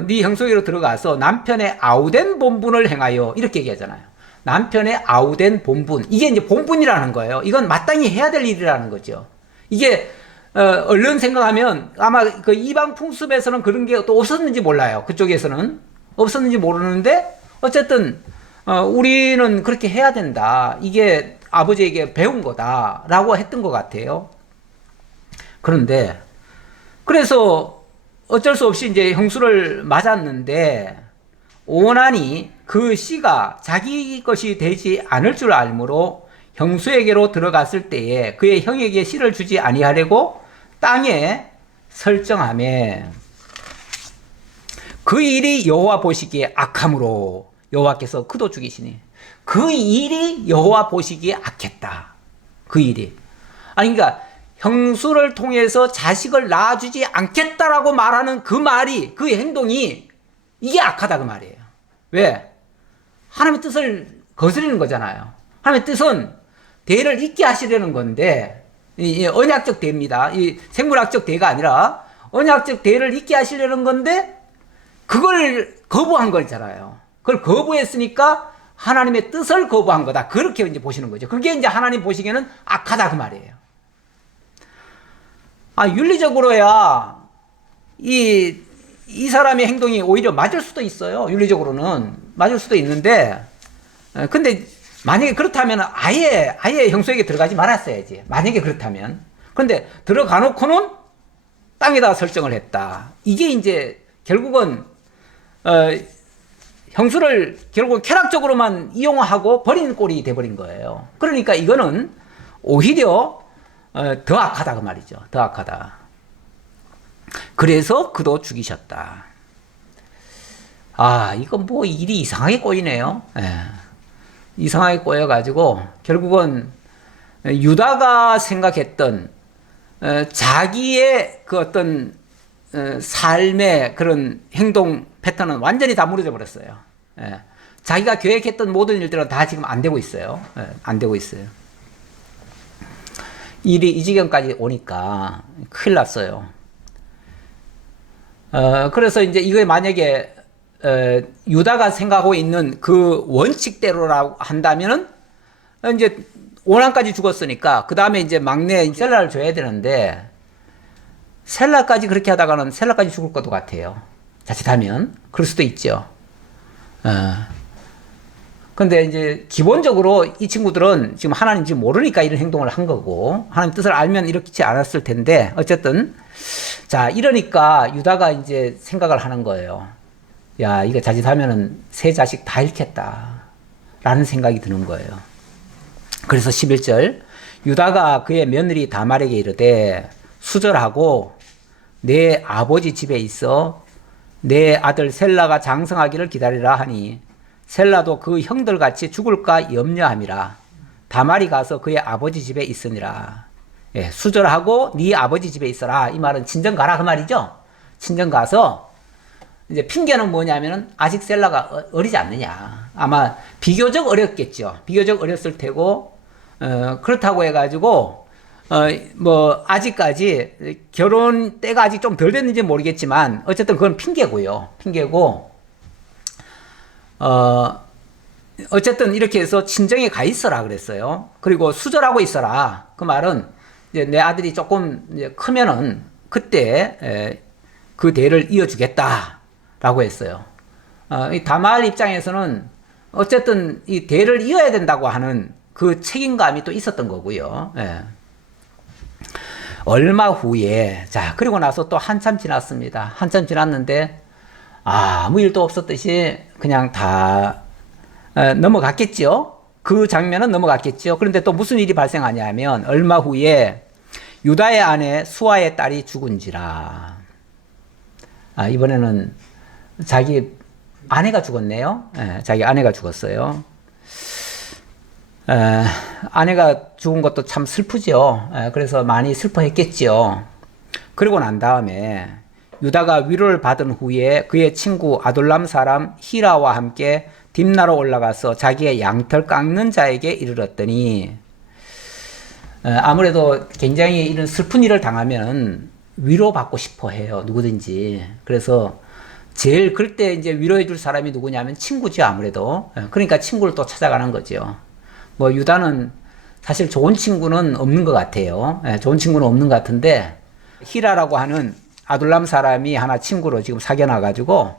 네 형수에게로 들어가서 남편의 아우된 본분을 행하여, 이렇게 얘기하잖아요. 남편의 아우된 본분, 이게 이제 본분이라는 거예요. 이건 마땅히 해야 될 일이라는 거죠. 이게 얼른 생각하면 아마 그 이방 풍습에서는 그런 게 또 없었는지 몰라요. 그쪽에서는 없었는지 모르는데 어쨌든 우리는 그렇게 해야 된다. 이게 아버지에게 배운 거다라고 했던 것 같아요. 그런데 그래서 어쩔 수 없이 이제 형수를 맞았는데 오난이 그 씨가 자기 것이 되지 않을 줄 알므로 형수에게로 들어갔을 때에 그의 형에게 씨를 주지 아니하려고 땅에 설정하며 그 일이 여호와 보시기에 악함으로 여호와께서 그도 죽이시니, 그 일이 여호와 보시기에 악했다. 그 일이, 아니 그러니까 형수를 통해서 자식을 낳아주지 않겠다라고 말하는 그 말이, 그 행동이 이게 악하다 그 말이에요. 왜? 하나님의 뜻을 거스르는 거잖아요. 하나님의 뜻은 대를 잇게 하시려는 건데, 이 언약적 대입니다. 이 생물학적 대가 아니라 언약적 대를 잇게 하시려는 건데 그걸 거부한 거잖아요. 그걸 거부했으니까 하나님의 뜻을 거부한 거다. 그렇게 이제 보시는 거죠. 그게 이제 하나님 보시기에는 악하다 그 말이에요. 윤리적으로야 이 사람의 행동이 오히려 맞을 수도 있어요. 윤리적으로는 맞을 수도 있는데, 근데 만약에 그렇다면 아예 형수에게 들어가지 말았어야지. 만약에 그렇다면. 그런데 들어가 놓고는 땅에다 설정을 했다. 이게 이제 결국은 형수를 결국은 쾌락적으로만 이용하고 버리는 꼴이 돼버린 거예요. 그러니까 이거는 오히려 더 악하다 그 말이죠. 더 악하다. 그래서 그도 죽이셨다. 이건 뭐 일이 이상하게 꼬이네요. 이상하게 꼬여가지고 결국은 유다가 생각했던 자기의 그 어떤 삶의 그런 행동 패턴은 완전히 다 무너져 버렸어요. 자기가 계획했던 모든 일들은 다 지금 안 되고 있어요. 안 되고 있어요. 일이 이 지경까지 오니까 큰일 났어요. 그래서 이제 이거 만약에 유다가 생각하고 있는 그 원칙대로라고 한다면은 이제 오난까지 죽었으니까 그 다음에 이제 막내 셀라를 줘야 되는데 셀라까지 그렇게 하다가는 셀라까지 죽을 것도 같아요. 자칫하면 그럴 수도 있죠. 근데 이제 기본적으로 이 친구들은 지금 하나님 지금 모르니까 이런 행동을 한 거고 하나님 뜻을 알면 이렇게 않았을 텐데 어쨌든 자 이러니까 유다가 이제 생각을 하는 거예요. 야 이거 자칫하면은 세 자식 다 잃겠다 라는 생각이 드는 거예요. 그래서 11절 유다가 그의 며느리 다말에게 이르되 수절하고 내 아버지 집에 있어 내 아들 셀라가 장성하기를 기다리라 하니 셀라도 그 형들같이 죽을까 염려함이라. 다말이 가서 그의 아버지 집에 있으니라. 예, 수절하고 네 아버지 집에 있어라. 이 말은 친정 가라 그 말이죠. 친정 가서 이제 핑계는 뭐냐면은 아직 셀라가 어리지 않느냐. 아마 비교적 어렸겠죠. 비교적 어렸을 테고 그렇다고 해가지고 뭐 아직까지 결혼 때가 아직 좀 덜 됐는지 모르겠지만 어쨌든 그건 핑계고요. 핑계고 어쨌든 이렇게 해서 친정에 가 있어라 그랬어요. 그리고 수절하고 있어라. 그 말은 이제 내 아들이 조금 이제 크면은 그때 그 대를 이어주겠다라고 했어요. 이 다말 입장에서는 어쨌든 이 대를 이어야 된다고 하는 그 책임감이 또 있었던 거고요. 예. 얼마 후에 자 그리고 나서 또 한참 지났습니다. 한참 지났는데 아무 일도 없었듯이 그냥 다 넘어갔겠죠. 그 장면은 넘어갔겠죠. 그런데 또 무슨 일이 발생하냐면 얼마 후에 유다의 아내 수아의 딸이 죽은지라. 이번에는 자기 아내가 죽었네요. 자기 아내가 죽었어요. 아내가 죽은 것도 참 슬프죠. 그래서 많이 슬퍼했겠죠. 그리고 난 다음에 유다가 위로를 받은 후에 그의 친구 아둘람 사람 히라와 함께 딥나로 올라가서 자기의 양털 깎는 자에게 이르렀더니 아무래도 굉장히 이런 슬픈 일을 당하면 위로받고 싶어 해요. 누구든지. 그래서 제일 그때 이제 위로해 줄 사람이 누구냐면 친구죠. 아무래도. 그러니까 친구를 또 찾아가는 거죠. 뭐 유다는 사실 좋은 친구는 없는 것 같아요. 좋은 친구는 없는 것 같은데 히라라고 하는 아둘람 사람이 하나 친구로 지금 사귀어놔가지고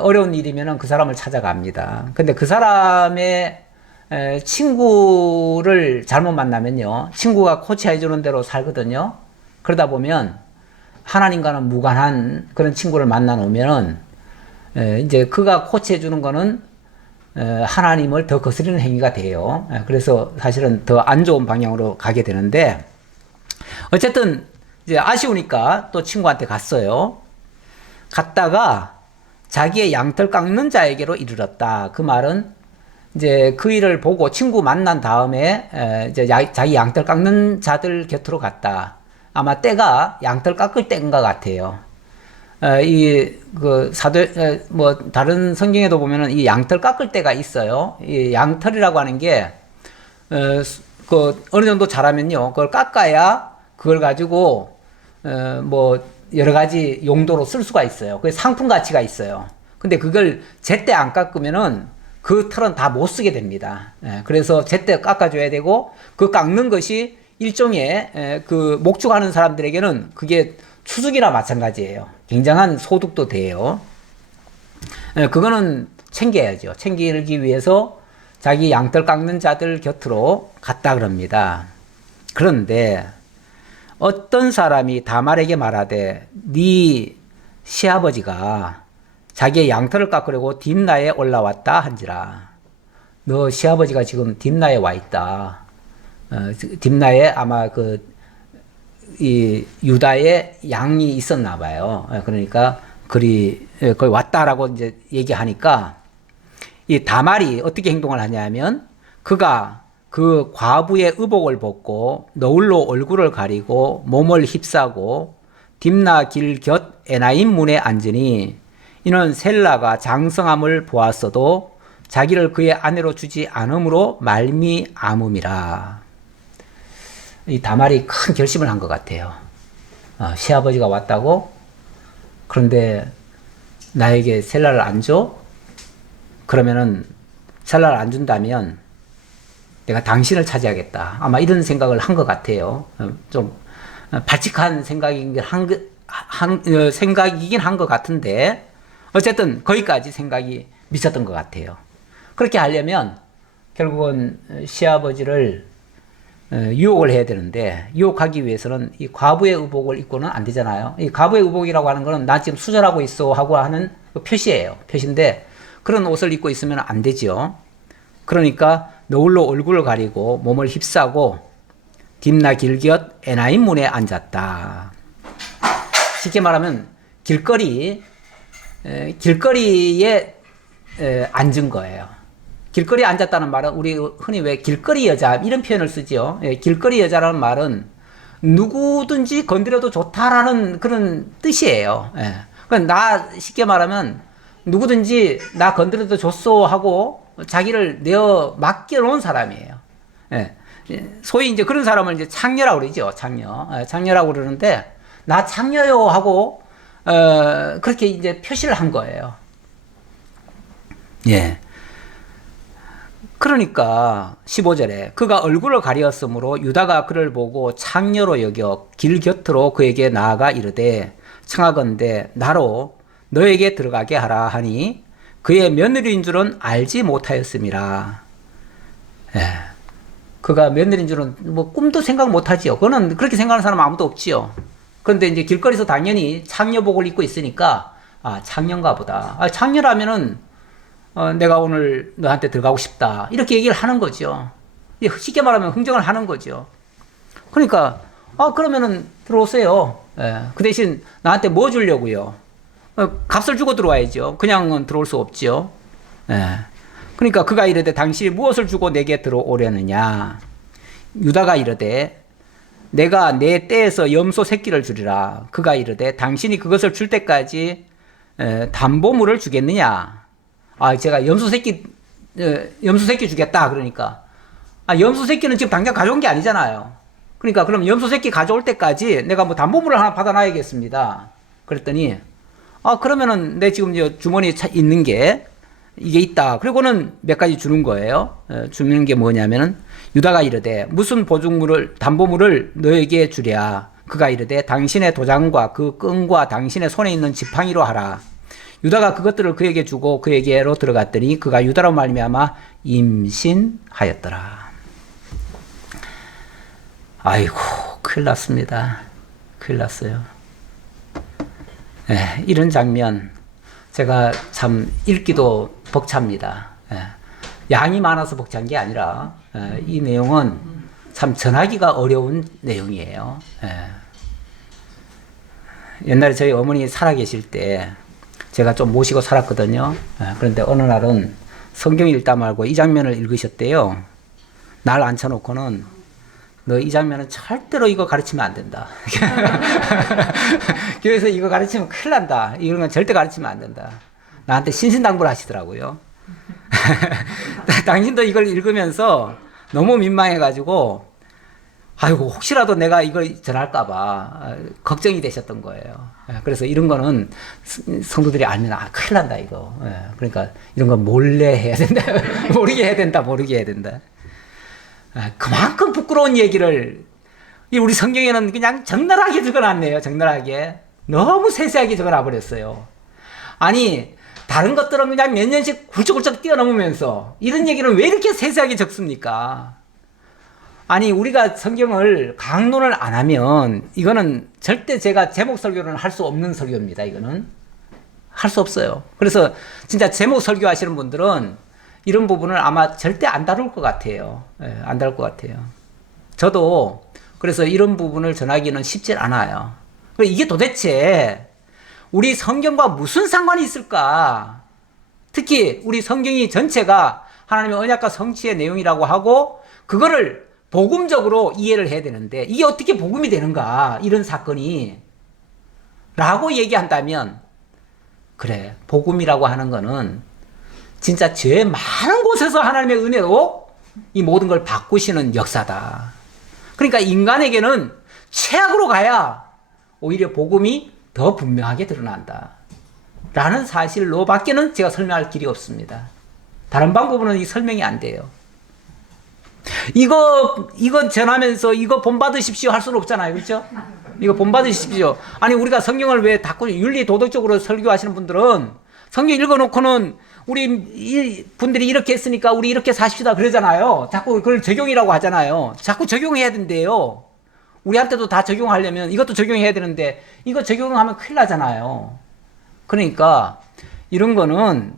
어려운 일이면은 그 사람을 찾아갑니다. 근데 그 사람의 친구를 잘못 만나면요. 친구가 코치해주는 대로 살거든요. 그러다 보면 하나님과는 무관한 그런 친구를 만나 놓으면은 이제 그가 코치해주는 거는 하나님을 더 거스르는 행위가 돼요. 그래서 사실은 더 안 좋은 방향으로 가게 되는데 어쨌든 이제 아쉬우니까 또 친구한테 갔어요. 갔다가 자기의 양털 깎는 자에게로 이르렀다. 그 말은 이제 그 일을 보고 친구 만난 다음에 이제 자기 양털 깎는 자들 곁으로 갔다. 아마 때가 양털 깎을 때인 것 같아요. 그 뭐 다른 성경에도 보면은 이 양털 깎을 때가 있어요. 이 양털이라고 하는 게 그 어느 정도 자라면요, 그걸 깎아야 그걸 가지고 뭐 여러 가지 용도로 쓸 수가 있어요. 그게 상품 가치가 있어요. 근데 그걸 제때 안 깎으면은 그 털은 다 못 쓰게 됩니다. 그래서 제때 깎아줘야 되고 그 깎는 것이 일종의 그 목축하는 사람들에게는 그게 추수기나 마찬가지예요. 굉장한 소득도 돼요. 그거는 챙겨야죠. 챙기기 위해서 자기 양털 깎는 자들 곁으로 갔다 그럽니다. 그런데 어떤 사람이 다말에게 말하되 네 시아버지가 자기의 양털을 깎으려고 딥나에 올라왔다 한지라. 너 시아버지가 지금 딥나에 와 있다. 딥나에 아마 이 유다의 양이 있었나 봐요. 그러니까 거기 왔다라고 이제 얘기하니까 이 다말이 어떻게 행동을 하냐면 그가 그 과부의 의복을 벗고 너울로 얼굴을 가리고 몸을 휩싸고 딥나 길 곁 에나임 문에 앉으니 이는 셀라가 장성함을 보았어도 자기를 그의 아내로 주지 않음으로 말미암음이라. 이 다말이 큰 결심을 한 것 같아요. 시아버지가 왔다고? 그런데 나에게 셀라를 안 줘? 그러면은 셀라를 안 준다면 내가 당신을 차지하겠다. 아마 이런 생각을 한 것 같아요. 좀 발칙한 생각이긴 한 것 같은데 어쨌든 거기까지 생각이 미쳤던 것 같아요. 그렇게 하려면 결국은 시아버지를 유혹을 해야 되는데 유혹하기 위해서는 이 과부의 의복을 입고는 안 되잖아요. 이 과부의 의복이라고 하는 거는 나 지금 수절하고 있어 하고 하는 표시예요. 표시인데 그런 옷을 입고 있으면 안 되죠. 그러니까 너울로 얼굴을 가리고 몸을 휩싸고 딥나 길곁 에나임 문에 앉았다. 쉽게 말하면 길거리에 앉은 거예요. 길거리에 앉았다는 말은 우리 흔히 왜 길거리 여자 이런 표현을 쓰죠. 길거리 여자라는 말은 누구든지 건드려도 좋다라는 그런 뜻이에요. 나 쉽게 말하면 누구든지 나 건드려도 좋소 하고 자기를 내어 맡겨놓은 사람이에요. 소위 이제 그런 사람을 이제 창녀라고 그러죠. 창녀라고 그러는데 나 창녀요 하고 그렇게 이제 표시를 한 거예요. 예. 그러니까 15절에 그가 얼굴을 가리었으므로 유다가 그를 보고 창녀로 여겨 길 곁으로 그에게 나아가 이르되 청하건대 나로 너에게 들어가게 하라 하니 그의 며느리인 줄은 알지 못하였음이라. 예. 그가 며느리인 줄은 뭐 꿈도 생각 못하지요. 그거는 그렇게 생각하는 사람 아무도 없지요. 그런데 이제 길거리에서 당연히 창녀복을 입고 있으니까 창녀인가 보다. 창녀라면은 내가 오늘 너한테 들어가고 싶다. 이렇게 얘기를 하는 거죠. 쉽게 말하면 흥정을 하는 거죠. 그러니까, 그러면은 들어오세요. 그 대신 나한테 뭐 주려고요? 값을 주고 들어와야죠. 그냥은 들어올 수 없죠. 그러니까 그가 이르되 당신이 무엇을 주고 내게 들어오려느냐? 유다가 이르되 내가 내 떼에서 염소 새끼를 주리라. 그가 이르되 당신이 그것을 줄 때까지 담보물을 주겠느냐? 제가 염소 새끼 주겠다. 그러니까. 염소 새끼는 지금 당장 가져온 게 아니잖아요. 그러니까 그럼 염소 새끼 가져올 때까지 내가 뭐 담보물을 하나 받아놔야겠습니다. 그랬더니, 그러면은 내 지금 주머니에 있는 게 이게 있다. 그리고는 몇 가지 주는 거예요. 주는 게 뭐냐면은 유다가 이르되 무슨 담보물을 너에게 주랴. 그가 이르되 당신의 도장과 그 끈과 당신의 손에 있는 지팡이로 하라. 유다가 그것들을 그에게 주고 그에게로 들어갔더니 그가 유다로 말미암아 임신하였더라. 아이고 큰일 났습니다. 큰일 났어요. 이런 장면 제가 참 읽기도 벅찹니다. 양이 많아서 벅찬 게 아니라 이 내용은 참 전하기가 어려운 내용이에요. 옛날에 저희 어머니 살아계실 때 제가 좀 모시고 살았거든요. 그런데 어느 날은 성경 읽다 말고 이 장면을 읽으셨대요. 날 앉혀놓고는 너 이 장면은 절대로 이거 가르치면 안 된다. 교회에서 이거 가르치면 큰일 난다. 이런 건 절대 가르치면 안 된다. 나한테 신신당부를 하시더라고요. 당신도 이걸 읽으면서 너무 민망해가지고 아이고 혹시라도 내가 이걸 전할까봐 걱정이 되셨던 거예요. 그래서 이런 거는 성도들이 알면 큰일 난다 이거. 그러니까 이런 건 몰래 해야 된다. 모르게 해야 된다. 그만큼 부끄러운 얘기를 우리 성경에는 그냥 적나라하게 적어놨네요. 적나라하게. 너무 세세하게 적어놔 버렸어요. 아니 다른 것들은 그냥 몇 년씩 훌쩍훌쩍 뛰어넘으면서 이런 얘기를 왜 이렇게 세세하게 적습니까? 아니 우리가 성경을 강론을 안 하면 이거는 절대 제가 제목 설교는 할 수 없는 설교입니다. 이거는 할 수 없어요. 그래서 진짜 제목 설교하시는 분들은 이런 부분을 아마 절대 안 다룰 것 같아요. 안 다룰 것 같아요. 저도 그래서 이런 부분을 전하기는 쉽지 않아요. 이게 도대체 우리 성경과 무슨 상관이 있을까? 특히 우리 성경이 전체가 하나님의 언약과 성취의 내용이라고 하고 그거를 복음적으로 이해를 해야 되는데 이게 어떻게 복음이 되는가? 이런 사건이 라고 얘기한다면 그래 복음이라고 하는 거는 진짜 죄 많은 곳에서 하나님의 은혜로 이 모든 걸 바꾸시는 역사다. 그러니까 인간에게는 최악으로 가야 오히려 복음이 더 분명하게 드러난다 라는 사실로 밖에는 제가 설명할 길이 없습니다. 다른 방법으로는 이 설명이 안 돼요. 이거 전하면서 이거 본받으십시오 할 수는 없잖아요. 그렇죠? 이거 본받으십시오. 아니 우리가 성경을 왜 자꾸 윤리 도덕적으로 설교하시는 분들은 성경 읽어놓고는 우리 분들이 이렇게 했으니까 우리 이렇게 사십시다 그러잖아요. 자꾸 그걸 적용이라고 하잖아요. 자꾸 적용해야 된대요. 우리한테도 다 적용하려면 이것도 적용해야 되는데 이거 적용하면 큰일 나잖아요. 그러니까 이런 거는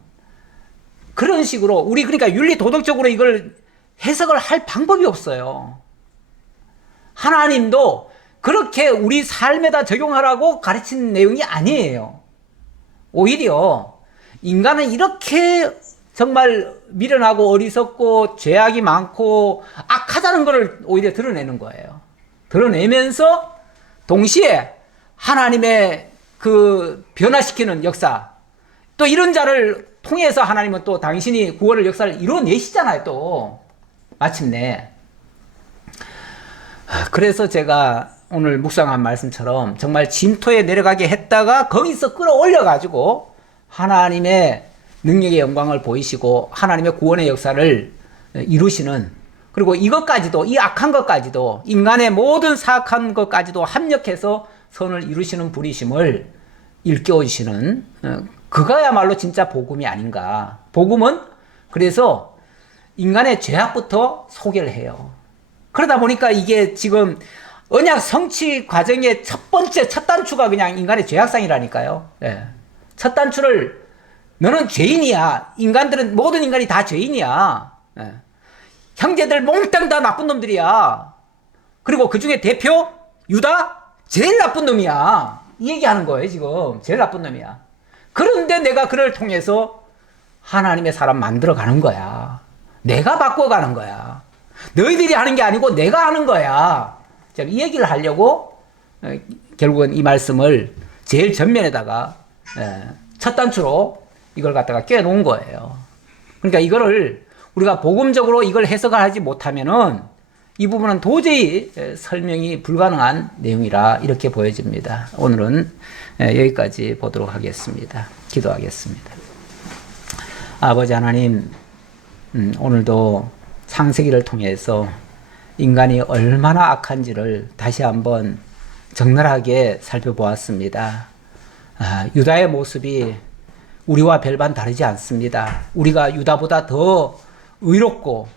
그런 식으로 우리 그러니까 윤리 도덕적으로 이걸 해석을 할 방법이 없어요. 하나님도 그렇게 우리 삶에다 적용하라고 가르친 내용이 아니에요. 오히려 인간은 이렇게 정말 미련하고 어리석고 죄악이 많고 악하다는 것을 오히려 드러내는 거예요. 드러내면서 동시에 하나님의 그 변화시키는 역사, 또 이런 자를 통해서 하나님은 또 당신이 구원의 역사를 이루어내시잖아요. 또 마침내. 그래서 제가 오늘 묵상한 말씀처럼 정말 진토에 내려가게 했다가 거기서 끌어올려 가지고 하나님의 능력의 영광을 보이시고 하나님의 구원의 역사를 이루시는, 그리고 이것까지도, 이 악한 것까지도, 인간의 모든 사악한 것까지도 합력해서 선을 이루시는 분이심을 일깨워 주시는, 그거야말로 진짜 복음이 아닌가. 복음은 그래서 인간의 죄악부터 소개를 해요. 그러다 보니까 이게 지금 언약 성취 과정의 첫 번째 첫 단추가 그냥 인간의 죄악상이라니까요. 예. 첫 단추를 너는 죄인이야. 인간들은, 모든 인간이 다 죄인이야. 예. 형제들 몽땅 다 나쁜 놈들이야. 그리고 그 중에 대표 유다 제일 나쁜 놈이야. 이 얘기하는 거예요. 지금 제일 나쁜 놈이야. 그런데 내가 그를 통해서 하나님의 사람 만들어 가는 거야. 내가 바꿔가는 거야. 너희들이 하는 게 아니고 내가 하는 거야. 제가 이 얘기를 하려고 결국은 이 말씀을 제일 전면에다가 첫 단추로 이걸 갖다가 껴놓은 거예요. 그러니까 이거를 우리가 복음적으로 이걸 해석을 하지 못하면은 이 부분은 도저히 설명이 불가능한 내용이라 이렇게 보여집니다. 오늘은 여기까지 보도록 하겠습니다. 기도하겠습니다. 아버지 하나님, 오늘도 창세기를 통해서 인간이 얼마나 악한지를 다시 한번 적나라하게 살펴보았습니다. 유다의 모습이 우리와 별반 다르지 않습니다. 우리가 유다보다 더 의롭고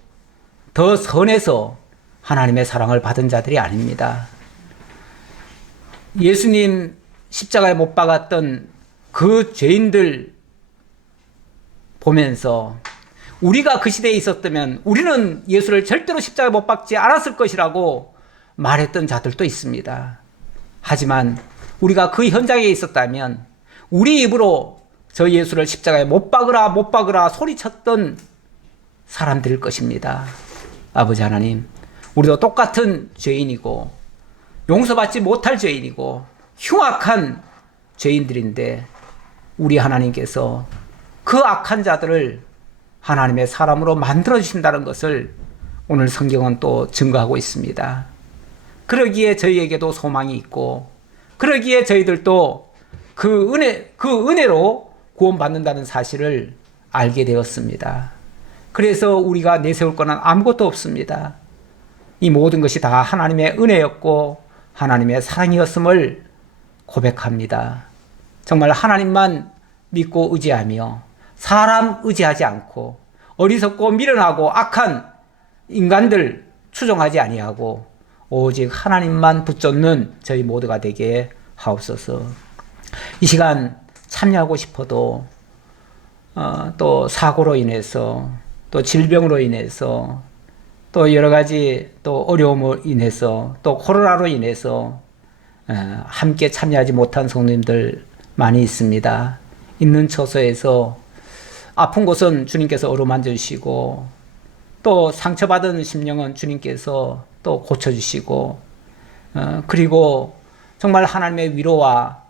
더 선해서 하나님의 사랑을 받은 자들이 아닙니다. 예수님 십자가에 못 박았던 그 죄인들 보면서 우리가 그 시대에 있었다면 우리는 예수를 절대로 십자가에 못 박지 않았을 것이라고 말했던 자들도 있습니다. 하지만 우리가 그 현장에 있었다면 우리 입으로 저 예수를 십자가에 못 박으라 못 박으라 소리쳤던 사람들일 것입니다. 아버지 하나님, 우리도 똑같은 죄인이고 용서받지 못할 죄인이고 흉악한 죄인들인데 우리 하나님께서 그 악한 자들을 하나님의 사람으로 만들어 주신다는 것을 오늘 성경은 또 증거하고 있습니다. 그러기에 저희에게도 소망이 있고 그러기에 저희들도 그 은혜로 구원받는다는 사실을 알게 되었습니다. 그래서 우리가 내세울 것은 아무것도 없습니다. 이 모든 것이 다 하나님의 은혜였고 하나님의 사랑이었음을 고백합니다. 정말 하나님만 믿고 의지하며 사람 의지하지 않고 어리석고 미련하고 악한 인간들 추종하지 아니하고 오직 하나님만 붙잡는 저희 모두가 되게 하옵소서. 이 시간 참여하고 싶어도 또 사고로 인해서 또 질병으로 인해서 또 여러 가지 또 어려움으로 인해서 또 코로나로 인해서 함께 참여하지 못한 성도님들 많이 있습니다. 있는 처소에서 아픈 곳은 주님께서 어루만져 주시고 또 상처받은 심령은 주님께서 또 고쳐주시고 그리고 정말 하나님의 위로와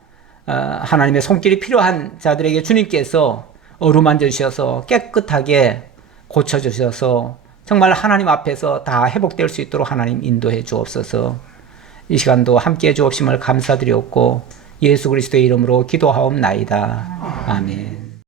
하나님의 손길이 필요한 자들에게 주님께서 어루만져 주셔서 깨끗하게 고쳐주셔서 정말 하나님 앞에서 다 회복될 수 있도록 하나님 인도해 주옵소서. 이 시간도 함께해 주옵심을 감사드리옵고 예수 그리스도의 이름으로 기도하옵나이다. 아멘.